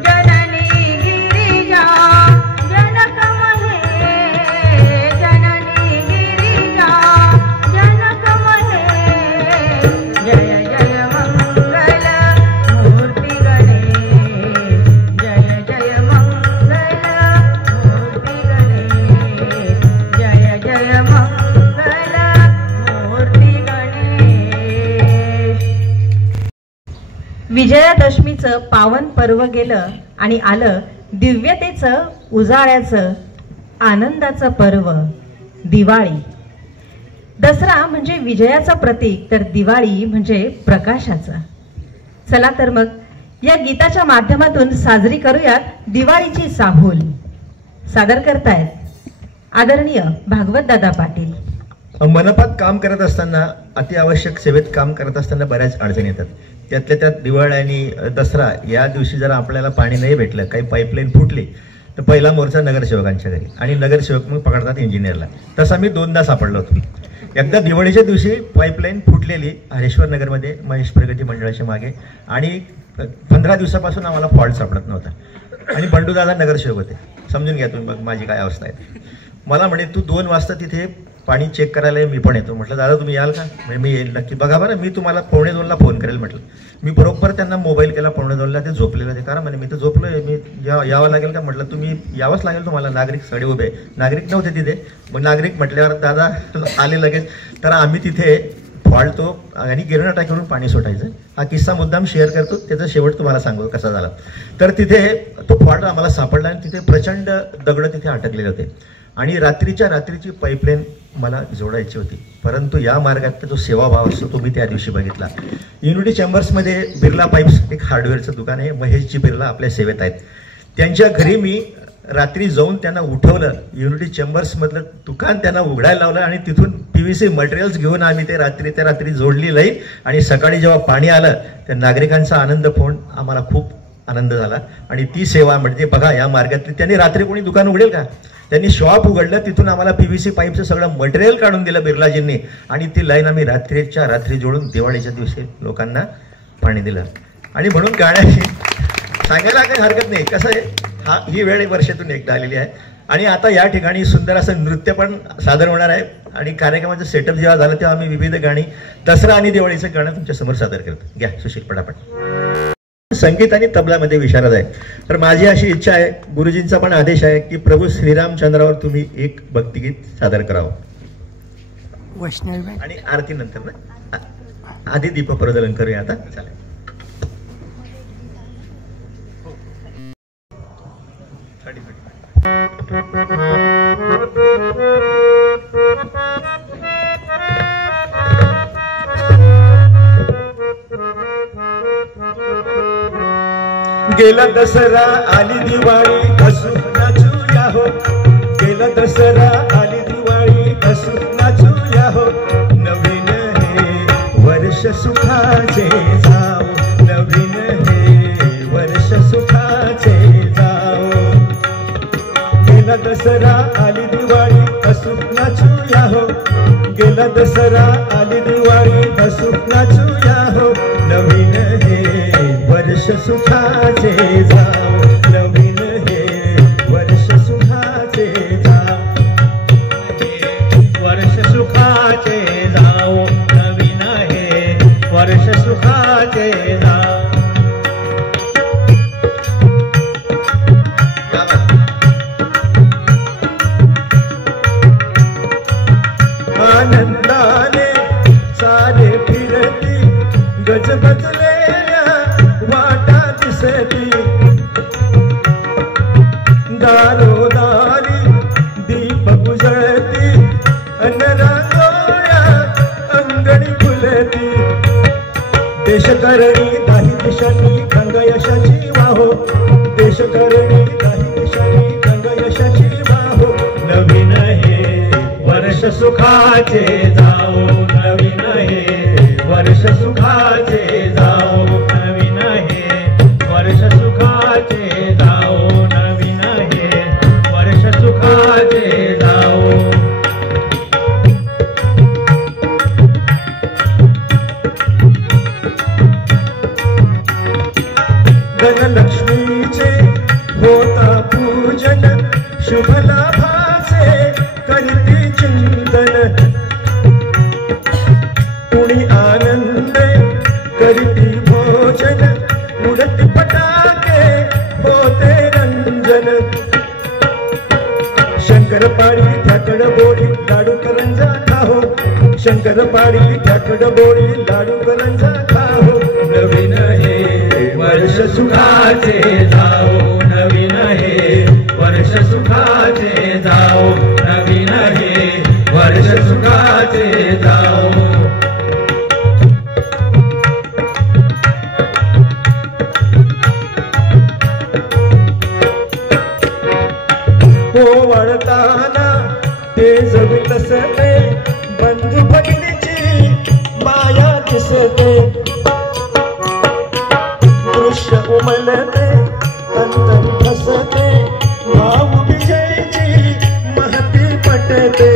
जननी गिरिजा जनक महेश, जननी गिरिजा जनक महेश, जय जय मंगल मूर्ति गणेश, जय जय मंगल मूर्ति गणेश, जय जय मंगल मूर्ति गणेश। विजयादशमीचं पावन पर्व गेलं आणि आलं दिव्यतेचं उजाळ्याचं आनंदाचं पर्व दिवाळी। दसरा म्हणजे विजयाचं प्रतीक, तर दिवाळी म्हणजे प्रकाशाचं। चला तर मग या गीताच्या माध्यमातून साजरी करूयात दिवाळीची चाहूल। सादर करतायत आदरणीय भागवत दादा पाटील। मनपात काम करत असताना, अतिआवश्यक सेवेत काम करत असताना बऱ्याच अडचणी येतात. त्यातल्या त्यात दिवाळी आणि दसरा या दिवशी जर आपल्याला पाणी नाही भेटलं, काही पाईपलाईन फुटली, तर पहिला मोर्चा नगरसेवकांच्या घरी आणि नगरसेवक मग पकडतात इंजिनियरला. तसा मी 2दा सापडलो होतो. एकदा दिवाळीच्या दिवशी पाईपलाईन फुटलेली हरेश्वर नगरमध्ये महेश प्रगती मंडळाच्या मागे, आणि 15 दिवसापासून आम्हाला फॉल्ट सापडत नव्हता. आणि बंडूदादा नगरसेवक होते. समजून घ्या तुम्ही मग माझी काय अवस्था आहे. मला म्हणे तू 2 वाजता तिथे पाणी चेक करायला मी पण येतो. म्हटलं दादा तुम्ही याल का? म्हणजे मी येईल नक्की. बघा बरं, मी तुम्हाला 1:45ला फोन करेल म्हटलं. मी बरोबर त्यांना मोबाईल केला 1:45ला. ते झोपलेलं ते. कारण म्हणे मी तर झोपलोय, मी यावं लागेल का? म्हटलं तुम्ही यावंच लागेल तुम्हाला. नागरिक सगळे उभे. नागरिक नव्हते तिथे. मग नागरिक म्हटल्यावर दादा आले लगेच. तर आम्ही तिथे फॉल्ट आणि गिरणा टाकीवरून पाणी सुटायचं. हा किस्सा मुद्दाम शेअर करतो, त्याचा शेवट तुम्हाला सांगू कसा झाला. तर तिथे तो फॉल्ट आम्हाला सापडला आणि तिथे प्रचंड दगड तिथे अटकलेले होते आणि रात्रीच्या रात्रीची पाईपलाईन मला जोडायची होती. परंतु या मार्गात जो सेवाभाव असतो तो मी त्या दिवशी बघितला. युनिटी चेंबर्समध्ये बिर्ला पाईप्स एक हार्डवेअरचं दुकान आहे. महेशजी बिर्ला आपल्या सेवेत आहेत. त्यांच्या घरी मी रात्री जाऊन त्यांना उठवलं. युनिटी चेंबर्समधलं दुकान त्यांना उघडायला लावलं आणि तिथून PVC मटेरियल्स घेऊन आम्ही ते रात्री जोडली लाईन. आणि सकाळी जेव्हा पाणी आलं त्या नागरिकांचा आनंद पाहून आम्हाला खूप आनंद झाला. आणि ती सेवा म्हणजे बघा या मार्गातली. त्यांनी रात्री कोणी दुकान उघडेल का? त्यांनी शॉप उघडलं. तिथून आम्हाला PVC पाईपचं सगळं मटेरियल काढून दिलं बिर्लाजींनी आणि ती लाईन आम्ही रात्रीच्या रात्री जोडून दिवाळीच्या दिवशी लोकांना पाणी दिलं. आणि म्हणून गाण्याची सांगायला काही हरकत नाही. कसं आहे, ही वेळ वर्षातून एकदा आलेली आहे. आणि आता या ठिकाणी सुंदर असं नृत्य पण सादर होणार आहे. आणि कार्यक्रमाचं सेटअप जेव्हा झालं तेव्हा आम्ही विविध गाणी दसरा आणि दिवाळीचं गाणं तुमच्या समोर सादर करतो. घ्या सुशील पटापट. संगीत आणि तबलामध्ये विशारद आहे. तर माझी अशी इच्छा आहे, गुरुजींचा पण आदेश आहे की प्रभू श्रीरामचंद्रावर तुम्ही एक भक्तिगीत सादर करावं. वैष्णवी आणि आरती नंतर ना आधी दीप प्रज्वलन करूया. आता चालेल. गेला दसरा आली दिवाळी हसू नाचूया हो. गेला दसरा आली दिवाळी हसू नाचूया हो. नवीन हे वर्ष सुखाचे जाओ. नवीन हे वर्ष सुखाचे जाओ. गेला दसरा आली दिवाळी हसू नाचूया हो. गेला दसरा आली दिवाळी हसू नाचूया हो. नवीन हे वर्ष सुखाचे जाओ. नवीन हे वर्ष सुखाचे जाओ. वर्ष सुखाचे जाओ. नवीन हे वर्ष सुखाचे जाओ. आनंदाने सारे फिरती गजबजलेल्या वाटा दिसती. दारोदारी दीप उजळती अन रांगोळ्या अंगणी फुलती. देशकरणी दाही दिशांनी गंग यशाची वाहो. देशकरणी दाही दिशांनी गंग यशाची वाहो. नवीन हे वर्ष सुखाचे जाओ. नवीन हे वर्ष सुखाचे जाओ. नवीन हे वर्ष सुखाचे जाओ. नवीन हे वर्ष सुखाचे जाओ. धनलक्ष्मीचे होता पूजन शुभ लाभाचे करते चिंतन. कुणी आनंद करती भोजन उडती फटाके होते रंजन. शंकरपाळी ठ्याकड बोळी लाडू करंजा खाहो. शंकरपाळी ठ्याकड बोळी लाडू करंजा खाहो. नवीन हे वर्ष सुखाचे जाओ. नवीन हे वर्ष सुखाचे जाओ. नवीन हे वर्ष सुखाचे जाओ. ओवाळताना ते जगतसते बन बंधू भगिनीची माया दिसते दृश्य उमलते अंतर हसते भाऊ विजयची महती पटते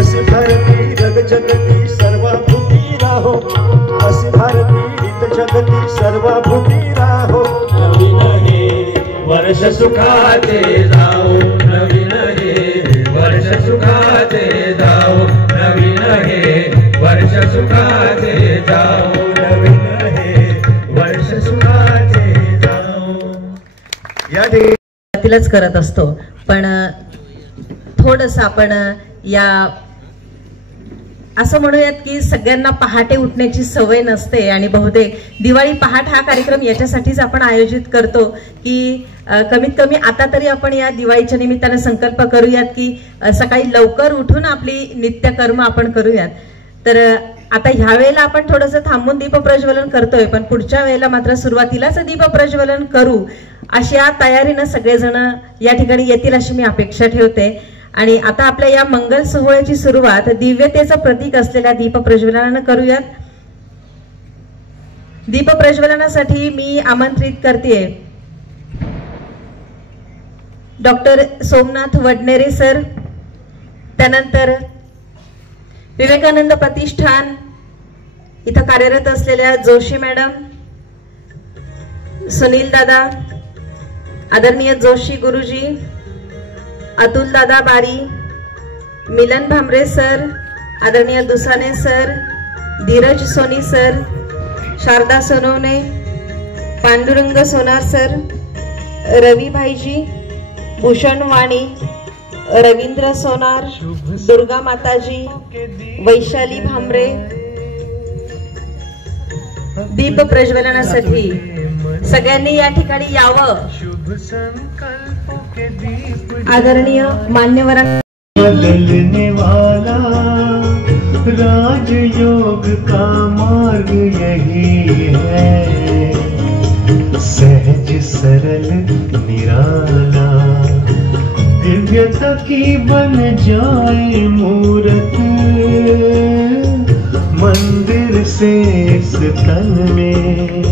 अशी भारती जगती सर्वभूती राहो अशी भारती रीत जगती सर्वभूती राहो नवीन हे वर्ष सुखाचे जाओ नवीन हे वर्ष सुखाचे जाओ नवीन हे वर्ष सुखाचे जाओ नवीन हे वर्ष सुखाचे जाओ. या ठिकाणी तिलाच करत असतो पण थोडस आपण या असं म्हणूयात की सगळ्यांना पहाटे उठण्याची सवय नसते आणि बहुतेक दिवाळी पहाट हा कार्यक्रम याच्यासाठीच आपण आयोजित करतो की कमीत कमी आता तरी आपण या दिवाळीच्या निमित्ताने संकल्प करूयात की सकाळी लवकर उठून आपली नित्यकर्म आपण करूयात. तर आता ह्या वेळेला आपण थोडंसं थांबून दीपप्रज्वलन करतोय पण पुढच्या वेळेला मात्र सुरुवातीलाच दीपप्रज्वलन करू अशा तयारीनं सगळेजण या ठिकाणी येतील अशी मी अपेक्षा ठेवते. आणि आता आपल्या या मंगल सोहळ्याची सुरुवात दिव्यतेचं प्रतीक असलेल्या दीपप्रज्वलनानं करूयात. दीपप्रज्वलनासाठी मी आमंत्रित करते डॉक्टर सोमनाथ वडनेरे सर, त्यानंतर विवेकानंद प्रतिष्ठान इथं कार्यरत असलेल्या जोशी मॅडम, सुनील दादा, आदरणीय जोशी गुरुजी, अतुल दादा बारी, मिलन भामरे सर, आदरणीय Dusane sir, Dheeraj Soni sir, Sharda Sonawane, Pandurang Sonar sir, Ravi Bhaiji, Bhushan वाणी, रवींद्र सोनार, दुर्गा माताजी, वैशाली भामरे. दीप प्रज्वलनासाठी सगळ्यांनी या ठिकाणी यावं. आदरणीय मान्यवरांना बदलने वाला राजयोग का मार्ग यही है, सहज सरल निराला दिव्यता की बन जाए मूरत, मंदिर से इस तन में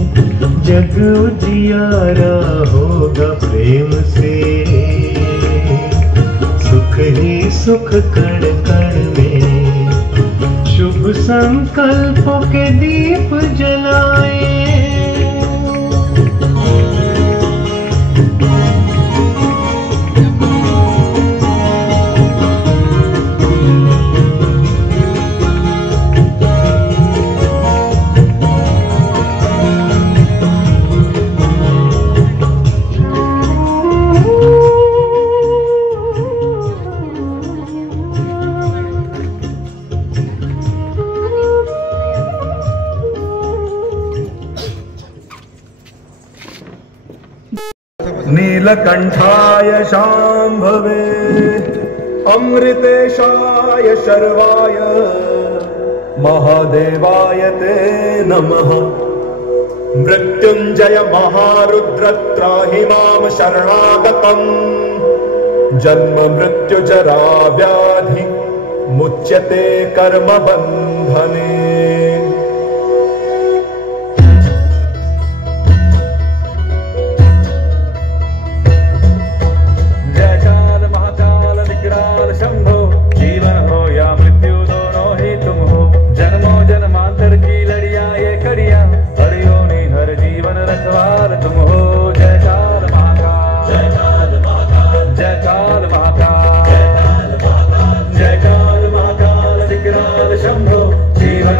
जग उजियारा होगा प्रेम से, सुख ही सुख कण कण में शुभ संकल्पों के दीप जलाए. नीलकंठाय शांभवे अमृतेशाय शर्वाय महादेवाय ते नमः. मृत्युंजय महारुद्र त्राहि मां शरणागतम्, जन्म मृत्यु जरा व्याधि मुच्यते कर्म बंधने. शंभो जीवन हो या मृत्यु दोनों ही तुम हो, जन्मों जन्मांतर की लड़िया ये कड़िया, हरियोनी हर जीवन रखवार तुम हो. जय काल महाकाल, जय काल महाकाल, जय काल महाकाल, जय काल महाकाल, जय काल महाकाल विकराल शंभो जीवन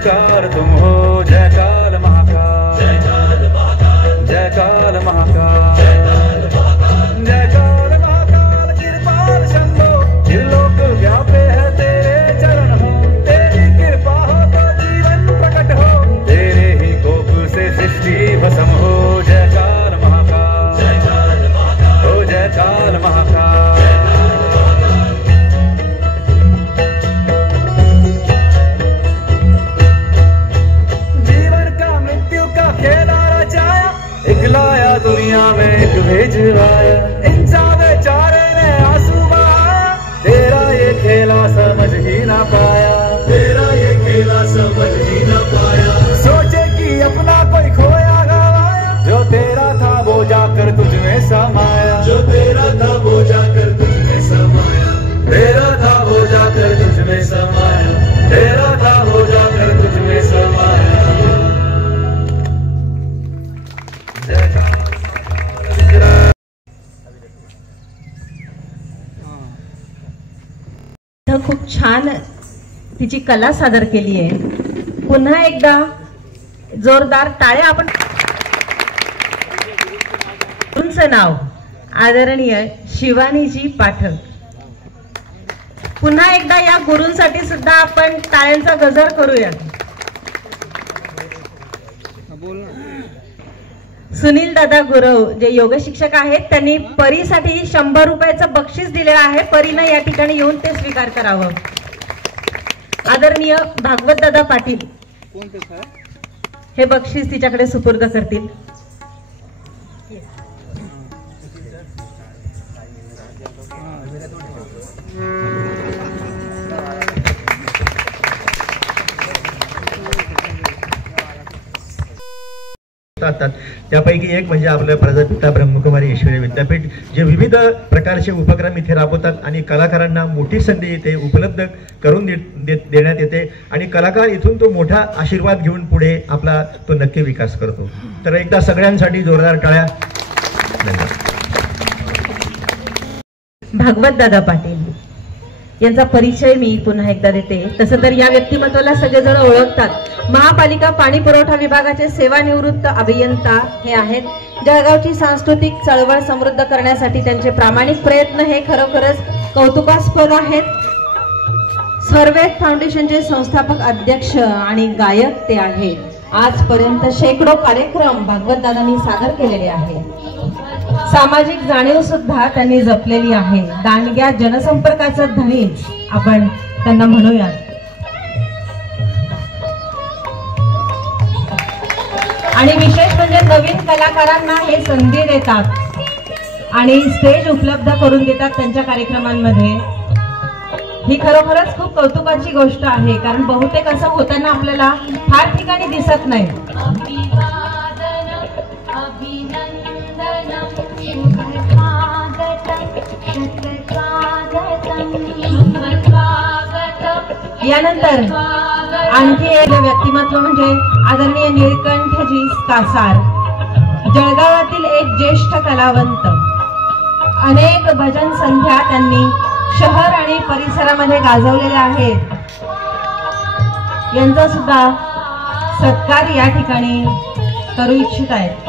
ओंकार तुम हो, जय काल महाकाल, जय काल महाकाल, जय काल महाकाल, जय काल महाकाल। कृपाल शंभो त्रिलोक व्यापे है तेरे चरण हो, तेरी कृपा हो तो जीवन प्रकट हो, तेरे ही कोप से सृष्टि भस्म हो, जय काल महाकाल, जय काल महाकाल, हो जय काल महाकाल। जीवन का मृत्यु का खेला रचाया, एक लाया दुनिया में एक भेजवाया, इंसान बेचारे ने आंसू बहाया, तेरा ये खेला समझ ही ना पाया, तेरा ये खेला समझ ही ना पाया। सोचे कि अपना कोई खोया गवाया, जो तेरा था वो जाकर तुझ में समाया, जो तेरा था वो जाकर तुझ में समाया, तेरा था वो जाकर तुझ में समाया, तेरा था वो जाकर तुझ में समाया। जय काल महाकाल। खूप छान तिची कला सादर केली आहे। पुन्हा एकदा जोरदार टाळ्या आपण। तुमचं नाव आदरणीय शिवानीजी पाठक। पुन्हा एकदा या गुरूंसाठी सुद्धा आपण टाळ्यांचा गजर करूया। सुनील दादा गुरव जे योग शिक्षक आहेत, त्यांनी परीसाठी 100 रुपयाचं बक्षीस दिलेलं आहे। परीनं या ठिकाणी येऊन ते स्वीकार करावं। आदरणीय भागवत दादा पाटील हे बक्षीस तिच्याकडे सुपूर्द करतील। त्यापैकी एक म्हणजे आपलं प्रजापिता ब्रह्मकुमारी ईश्वरी विद्यापीठ, जे विविध प्रकारचे उपक्रम इथे राबवतात आणि कलाकारांना मोठी संधी इथे उपलब्ध करून देण्यात येते आणि कलाकार इथून तो मोठा आशीर्वाद घेऊन पुढे आपला तो नक्की विकास करतो। तर एकदा सगळ्यांसाठी जोरदार टाळ्या। भागवत दादा पाटील यांचा परिचय मी पुन्हा एकदा देते। तसं तर या व्यक्तिमत्वाला सगळेजण ओळखतात। महापालिका पाणी पुरवठा विभागाचे सेवानिवृत्त अभियंता हे आहेत। जळगावची सांस्कृतिक चळवळ समृद्ध करण्यासाठी त्यांचे प्रामाणिक प्रयत्न हे खरोखरच कौतुकास्पद आहेत। सर्वेत फाउंडेशनचे संस्थापक अध्यक्ष आणि गायक ते आहेत। आजपर्यंत शेकडो कार्यक्रम भागवत दादांनी सादर केलेले आहेत। सामाजिक जाणीव सुद्धा त्यांनी जपलेली आहे। दांडग्या जनसंपर्काचं धनीच आपण त्यांना म्हणूयात। आणि विशेष म्हणजे नवीन कलाकारांना हे संधी देतात आणि स्टेज उपलब्ध करून देतात त्यांच्या कार्यक्रमांमध्ये। ही खरोखरच खूप कौतुकाची गोष्ट आहे, कारण बहुतेक असं होताना आपल्याला फार ठिकाणी दिसत नाही। यानंतर आणखी एक व्यक्तिमत्व म्हणजे आदरणीय निळकंठजी कासार, जळगावातील एक ज्येष्ठ कलावंत। अनेक भजन संध्या त्यांनी शहर आणि परिसरामध्ये गाजवलेल्या आहेत। यांचा सुद्धा सत्कार या ठिकाणी करू इच्छित आहेत।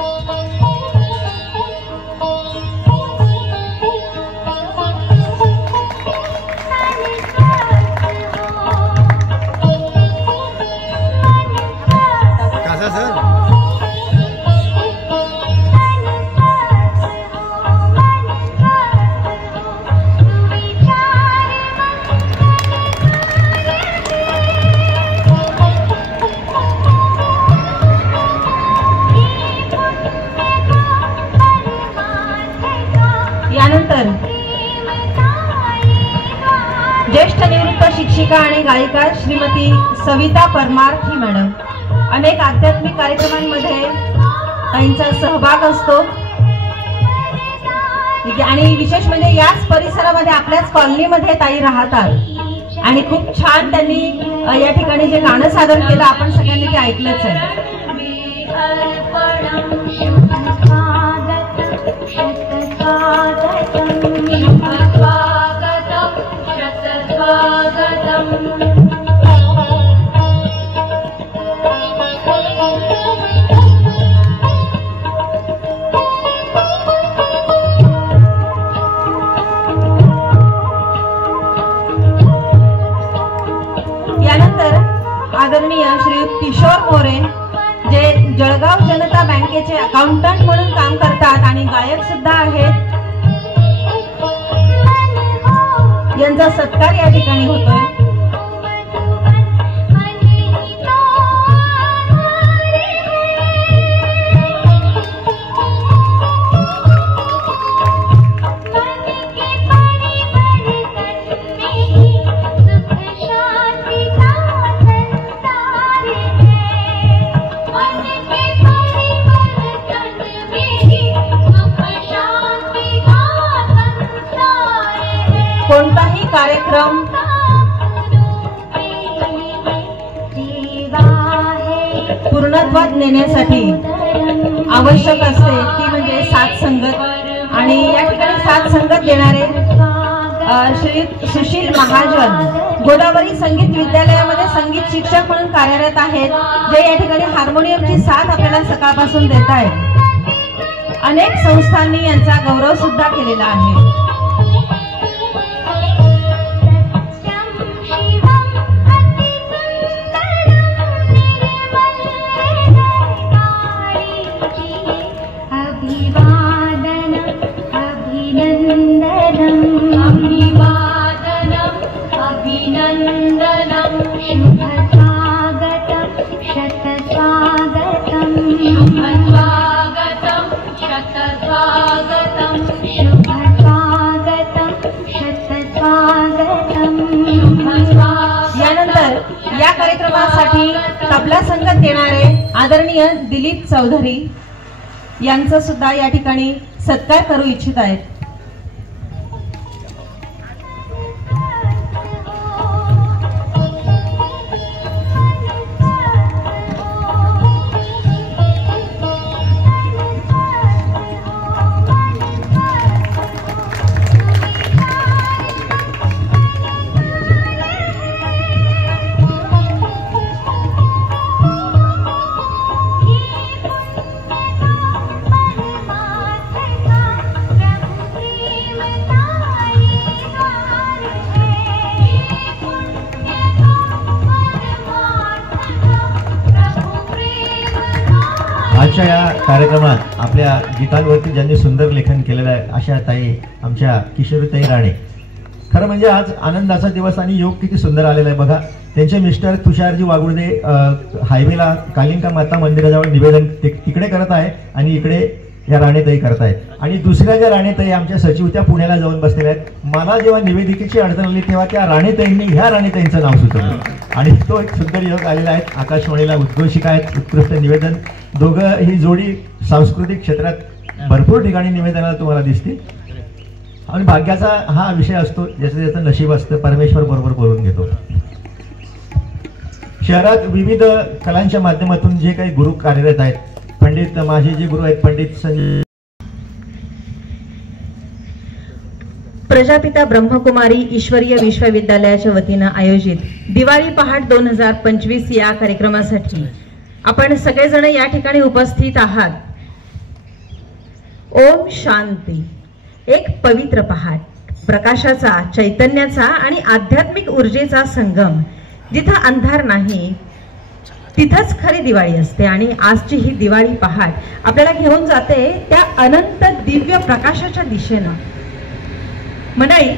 ज्येष्ठ निवृत्त शिक्षिका आणि गायिका श्रीमती सविता परमार्थी मॅडम। अनेक आध्यात्मिक कार्यक्रमांमध्ये ताईंचा सहभाग असतो आणि विशेष म्हणजे याच परिसरामध्ये आपल्याच कॉलनीमध्ये ताई राहतात आणि खूप छान त्यांनी या ठिकाणी जे गाणं सादर केलं आपण सगळ्यांनी ते ऐकलंच आहे। यानंतर आदरणीय श्री किशोर मोरे जे जळगाव जनता बँकेचे अकाउंटंट म्हणून काम करतात आणि गायक सुद्धा आहेत, यांचा सत्कार या ठिकाणी होतोय. कोणताही कार्यक्रम पूर्णत्वात नेण्यासाठी आवश्यक असते ती म्हणजे साथ संगत. आणि या ठिकाणी साथ संगत देणारे श्री सुशील महाजन गोदावरी संगीत विद्यालयामध्ये संगीत शिक्षक म्हणून कार्यरत आहेत, जे या ठिकाणी हार्मोनियमची साथ आपल्याला सकाळपासून देत आहेत. अनेक संस्थांनी यांचा गौरव सुद्धा केलेला आहे. यानंतर या कार्यक्रमासाठी तबला संगत देणारे आदरणीय दिलीप चौधरी यांचा सुद्धा या ठिकाणी सत्कार करू इच्छित आहेत. आजच्या या कार्यक्रमात आपल्या गीतांवरती ज्यांनी सुंदर लेखन केलेलं आहे अशा ताई आमच्या किशोरीताई राणे. खरं म्हणजे आज आनंदाचा दिवस आणि योग किती सुंदर आलेला आहे बघा. त्यांचे मिस्टर तुषारजी वागुर्दे हायवेला कालिंका माता मंदिराजवळ निवेदन तिकडे करत आहे आणि इकडे या राणेताई करत आहेत. आणि दुसऱ्या ज्या राणेताई आमच्या सचिव त्या पुण्याला जाऊन बसलेल्या आहेत. मला जेव्हा निवेदिकेची अडचण आली तेव्हा त्या राणेताईंनी ह्या राणेताईंचं नाव सुचवलं आणि तो एक सुंदर योग आलेला आहे. आकाशवाणीला उद्घोषिका आहेत, उत्कृष्ट निवेदन. दोघं ही जोडी सांस्कृतिक क्षेत्रात भरपूर ठिकाणी निवेदनाला तुम्हाला दिसतील. आणि भाग्याचा हा विषय असतो, ज्याचं ज्याचं नशीब असतं, परमेश्वर बरोबर बोलून घेतो. शहरात विविध कलांच्या माध्यमातून जे काही गुरु कार्यरत आहेत, पंडित माझे जे गुरु आहेत पंडित संजय प्रजापिता ब्रह्मकुमारी ईश्वरीय विश्वविद्यालयाच्या वतीनं आयोजित दिवाळी पहाट 2025 या कार्यक्रमासाठी आपण सगळेजण या ठिकाणी उपस्थित आहात. ओम शांती. एक पवित्र पहाट, प्रकाशाचा, चैतन्याचा आणि आध्यात्मिक ऊर्जेचा संगम. जिथं अंधार नाही तिथंच खरी दिवाळी असते. आणि आजची ही दिवाळी पहाट आपल्याला घेऊन जाते त्या अनंत दिव्य प्रकाशाच्या दिशेनं. मंडळी,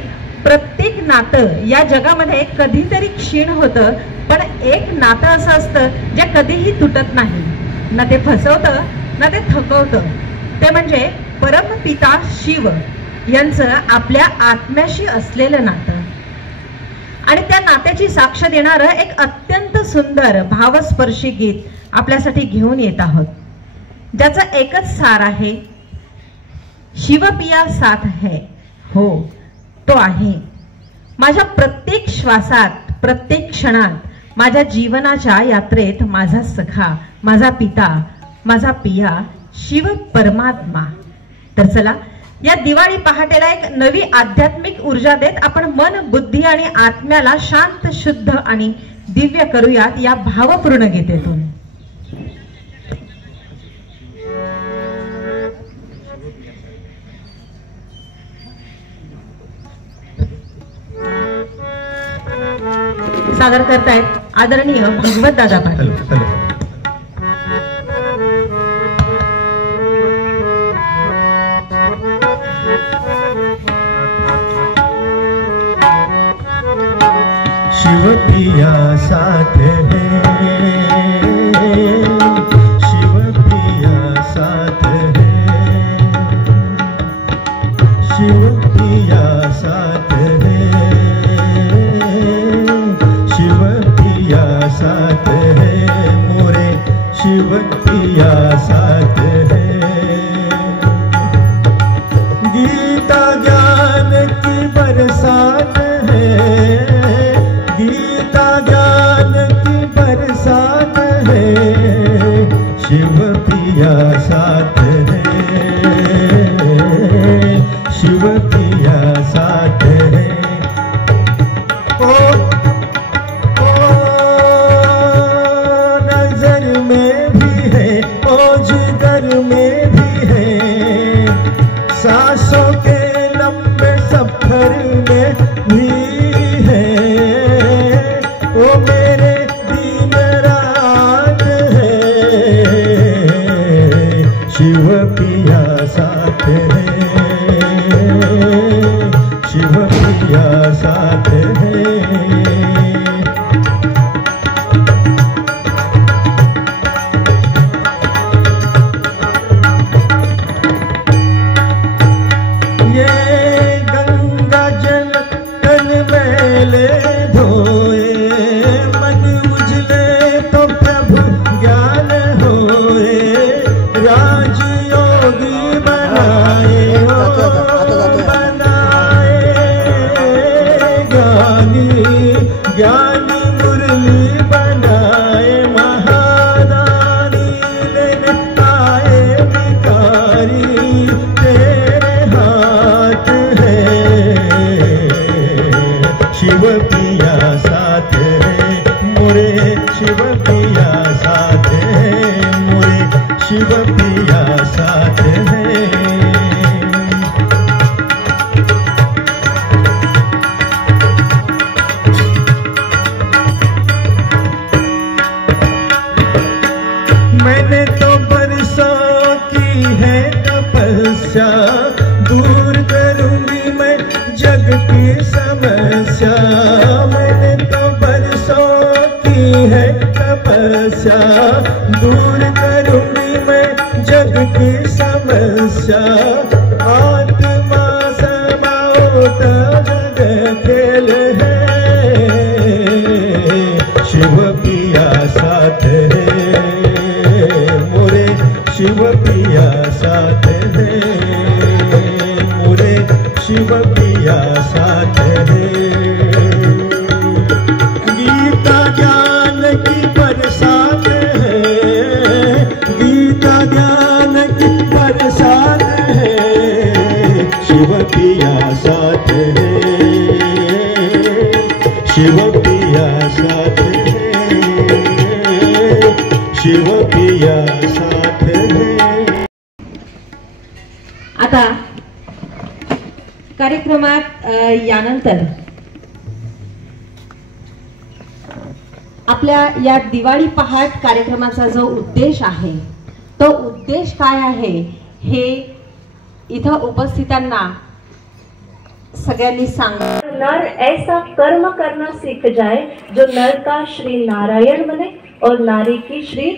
प्रत्येक नातं या जगामध्ये कधीतरी क्षीण होतं, पण एक नातं असं असतं जे कधीही तुटत नाही. ना ते फसवतं ना ते थकवतं. ते म्हणजे परमपिता शिव यांचं आपल्या आत्म्याशी असलेलं नातं. आणि त्या नात्याची साक्ष देणारं एक अत्यंत सुंदर भावस्पर्शी गीत आपल्यासाठी घेऊन येत आहोत, ज्याचा एकच सार आहे, शिवपिया साथ है. हो, तो आहे. माझ्या प्रत्येक श्वासात, प्रत्येक क्षणात, माझ्या जीवनाच्या यात्रेत माझा सखा, माझा पिता, माझा पिया, शिव परमात्मा. तर चला, या दिवाळी पहाटेला एक नवी आध्यात्मिक ऊर्जा देत आपण मन, बुद्धी आणि आत्म्याला शांत, शुद्ध आणि दिव्य करूयात या भावपूर्ण गीतेतून. सादर करतायत आदरणीय भगवत दादा पाटील. शिव पिया साथ है, शिव पिया साथ है, शिव पिया साथ है, शिव पिया साथ है, मोरे शिव पिया साथ है. गीता ज्ञान की बरसात है, गीता ज्ञान की बरसात है, शिव पिया साथ है, शिव पिया साथ है. ओ नजर में भी है, ओ जिगर में भी है, सांसों के लंबे सफर में भी है, वो मेरे दिन रात है, शिव पिया साथ है, शिव पिया साथ है. ये गंगा जल तन मैले धोए, मन उजले तो प्रभु ज्ञान होए, राजयोगी बनाए हो, बनाए ज्ञानी, ज्ञानी मुरली बनाए, महादानी लेने आए भिखारी, तेरे हाथ है, शिव पिया साथ है, मोरे शिव पिया साथ है, मोरे शिव पिया साथ है. मैंने तो बरसों की है तपस्या, दूर करूंगी मैं जग की समस्या. मैंने तो बरसों की है तपस्या, दूर करूंगी मैं जग की समस्या. आत्मा समाओ तो जग खेल है, शिव पिया साथ है, मोरे शिव पिया साथ है, मोरे शिव पिया साथ है. गीता ज्ञान की बरसात है, गीता ज्ञान की बरसात है, शिव पिया साथ है, शिव पिया साथ है, शिव पिया साथ है. आता कार्यक्रमात यानंतर आपल्या या दिवाळी पहाट कार्यक्रमाचा जो उद्देश आहे तो उद्देश काय आहे हे इथं उपस्थितांना सगळ्यांनी सांगा. नर ऐसा कर्म करना सीख जाए जो नर का श्री नारायण बने और नारी की श्री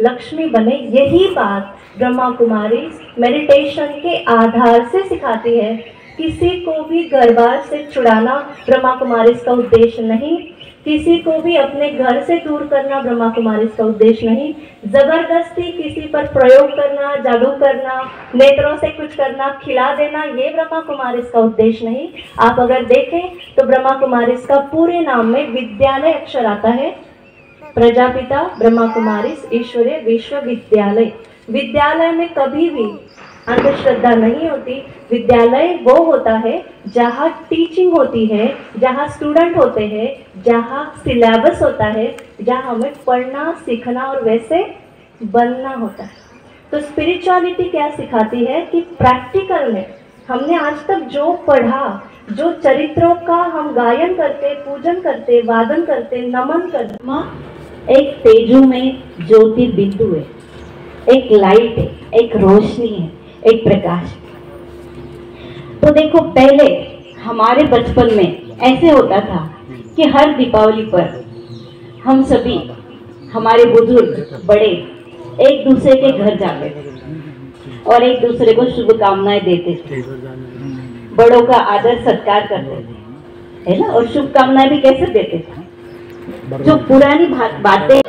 लक्ष्मी बने. यही बात ब्रह्मा कुमारी मेडिटेशन के आधार से सिखाती है. किसी को भी घरबार से छुड़ाना ब्रह्मा कुमारी का उद्देश्य नहीं, किसी को भी अपने घर से दूर करना ब्रह्मा कुमारी का उद्देश्य नहीं, जबरदस्ती किसी पर प्रयोग करना, जादू करना, नेत्रों से कुछ करना, खिला देना, ये ब्रह्मा कुमारी का उद्देश्य नहीं. आप अगर देखें तो ब्रह्मा कुमारी का पूरे नाम में विद्यालय अक्षर आता है. प्रजापिता ब्रह्मा कुमारी ईश्वरीय विश्वविद्यालय. विद्यालय में कभी भी अंधश्रद्धा नहीं होती. विद्यालय वो होता है जहाँ टीचिंग होती है, जहाँ स्टूडेंट होते हैं, जहाँ सिलेबस होता है, जहाँ हमें पढ़ना सीखना और वैसे बनना होता है. तो स्पिरिचुअलिटी क्या सिखाती है कि प्रैक्टिकल में हमने आज तक जो पढ़ा जो चरित्रों का हम गायन करते, पूजन करते, वादन करते, नमन करते। माँ एक तेजु में ज्योतिर्बिंदु है, एक लाइट है, एक रोशनी है, एक प्रकाश। तो देखो पहले हमारे बचपन में ऐसे होता था कि हर दीपावली पर हम सभी, हमारे बुजुर्ग बड़े एक दूसरे के घर जाते थे और एक दूसरे को शुभकामनाएं देते थे, बड़ों का आदर सत्कार करते थे, है ना। और शुभकामनाएं भी कैसे देते थे, जो पुरानी बातें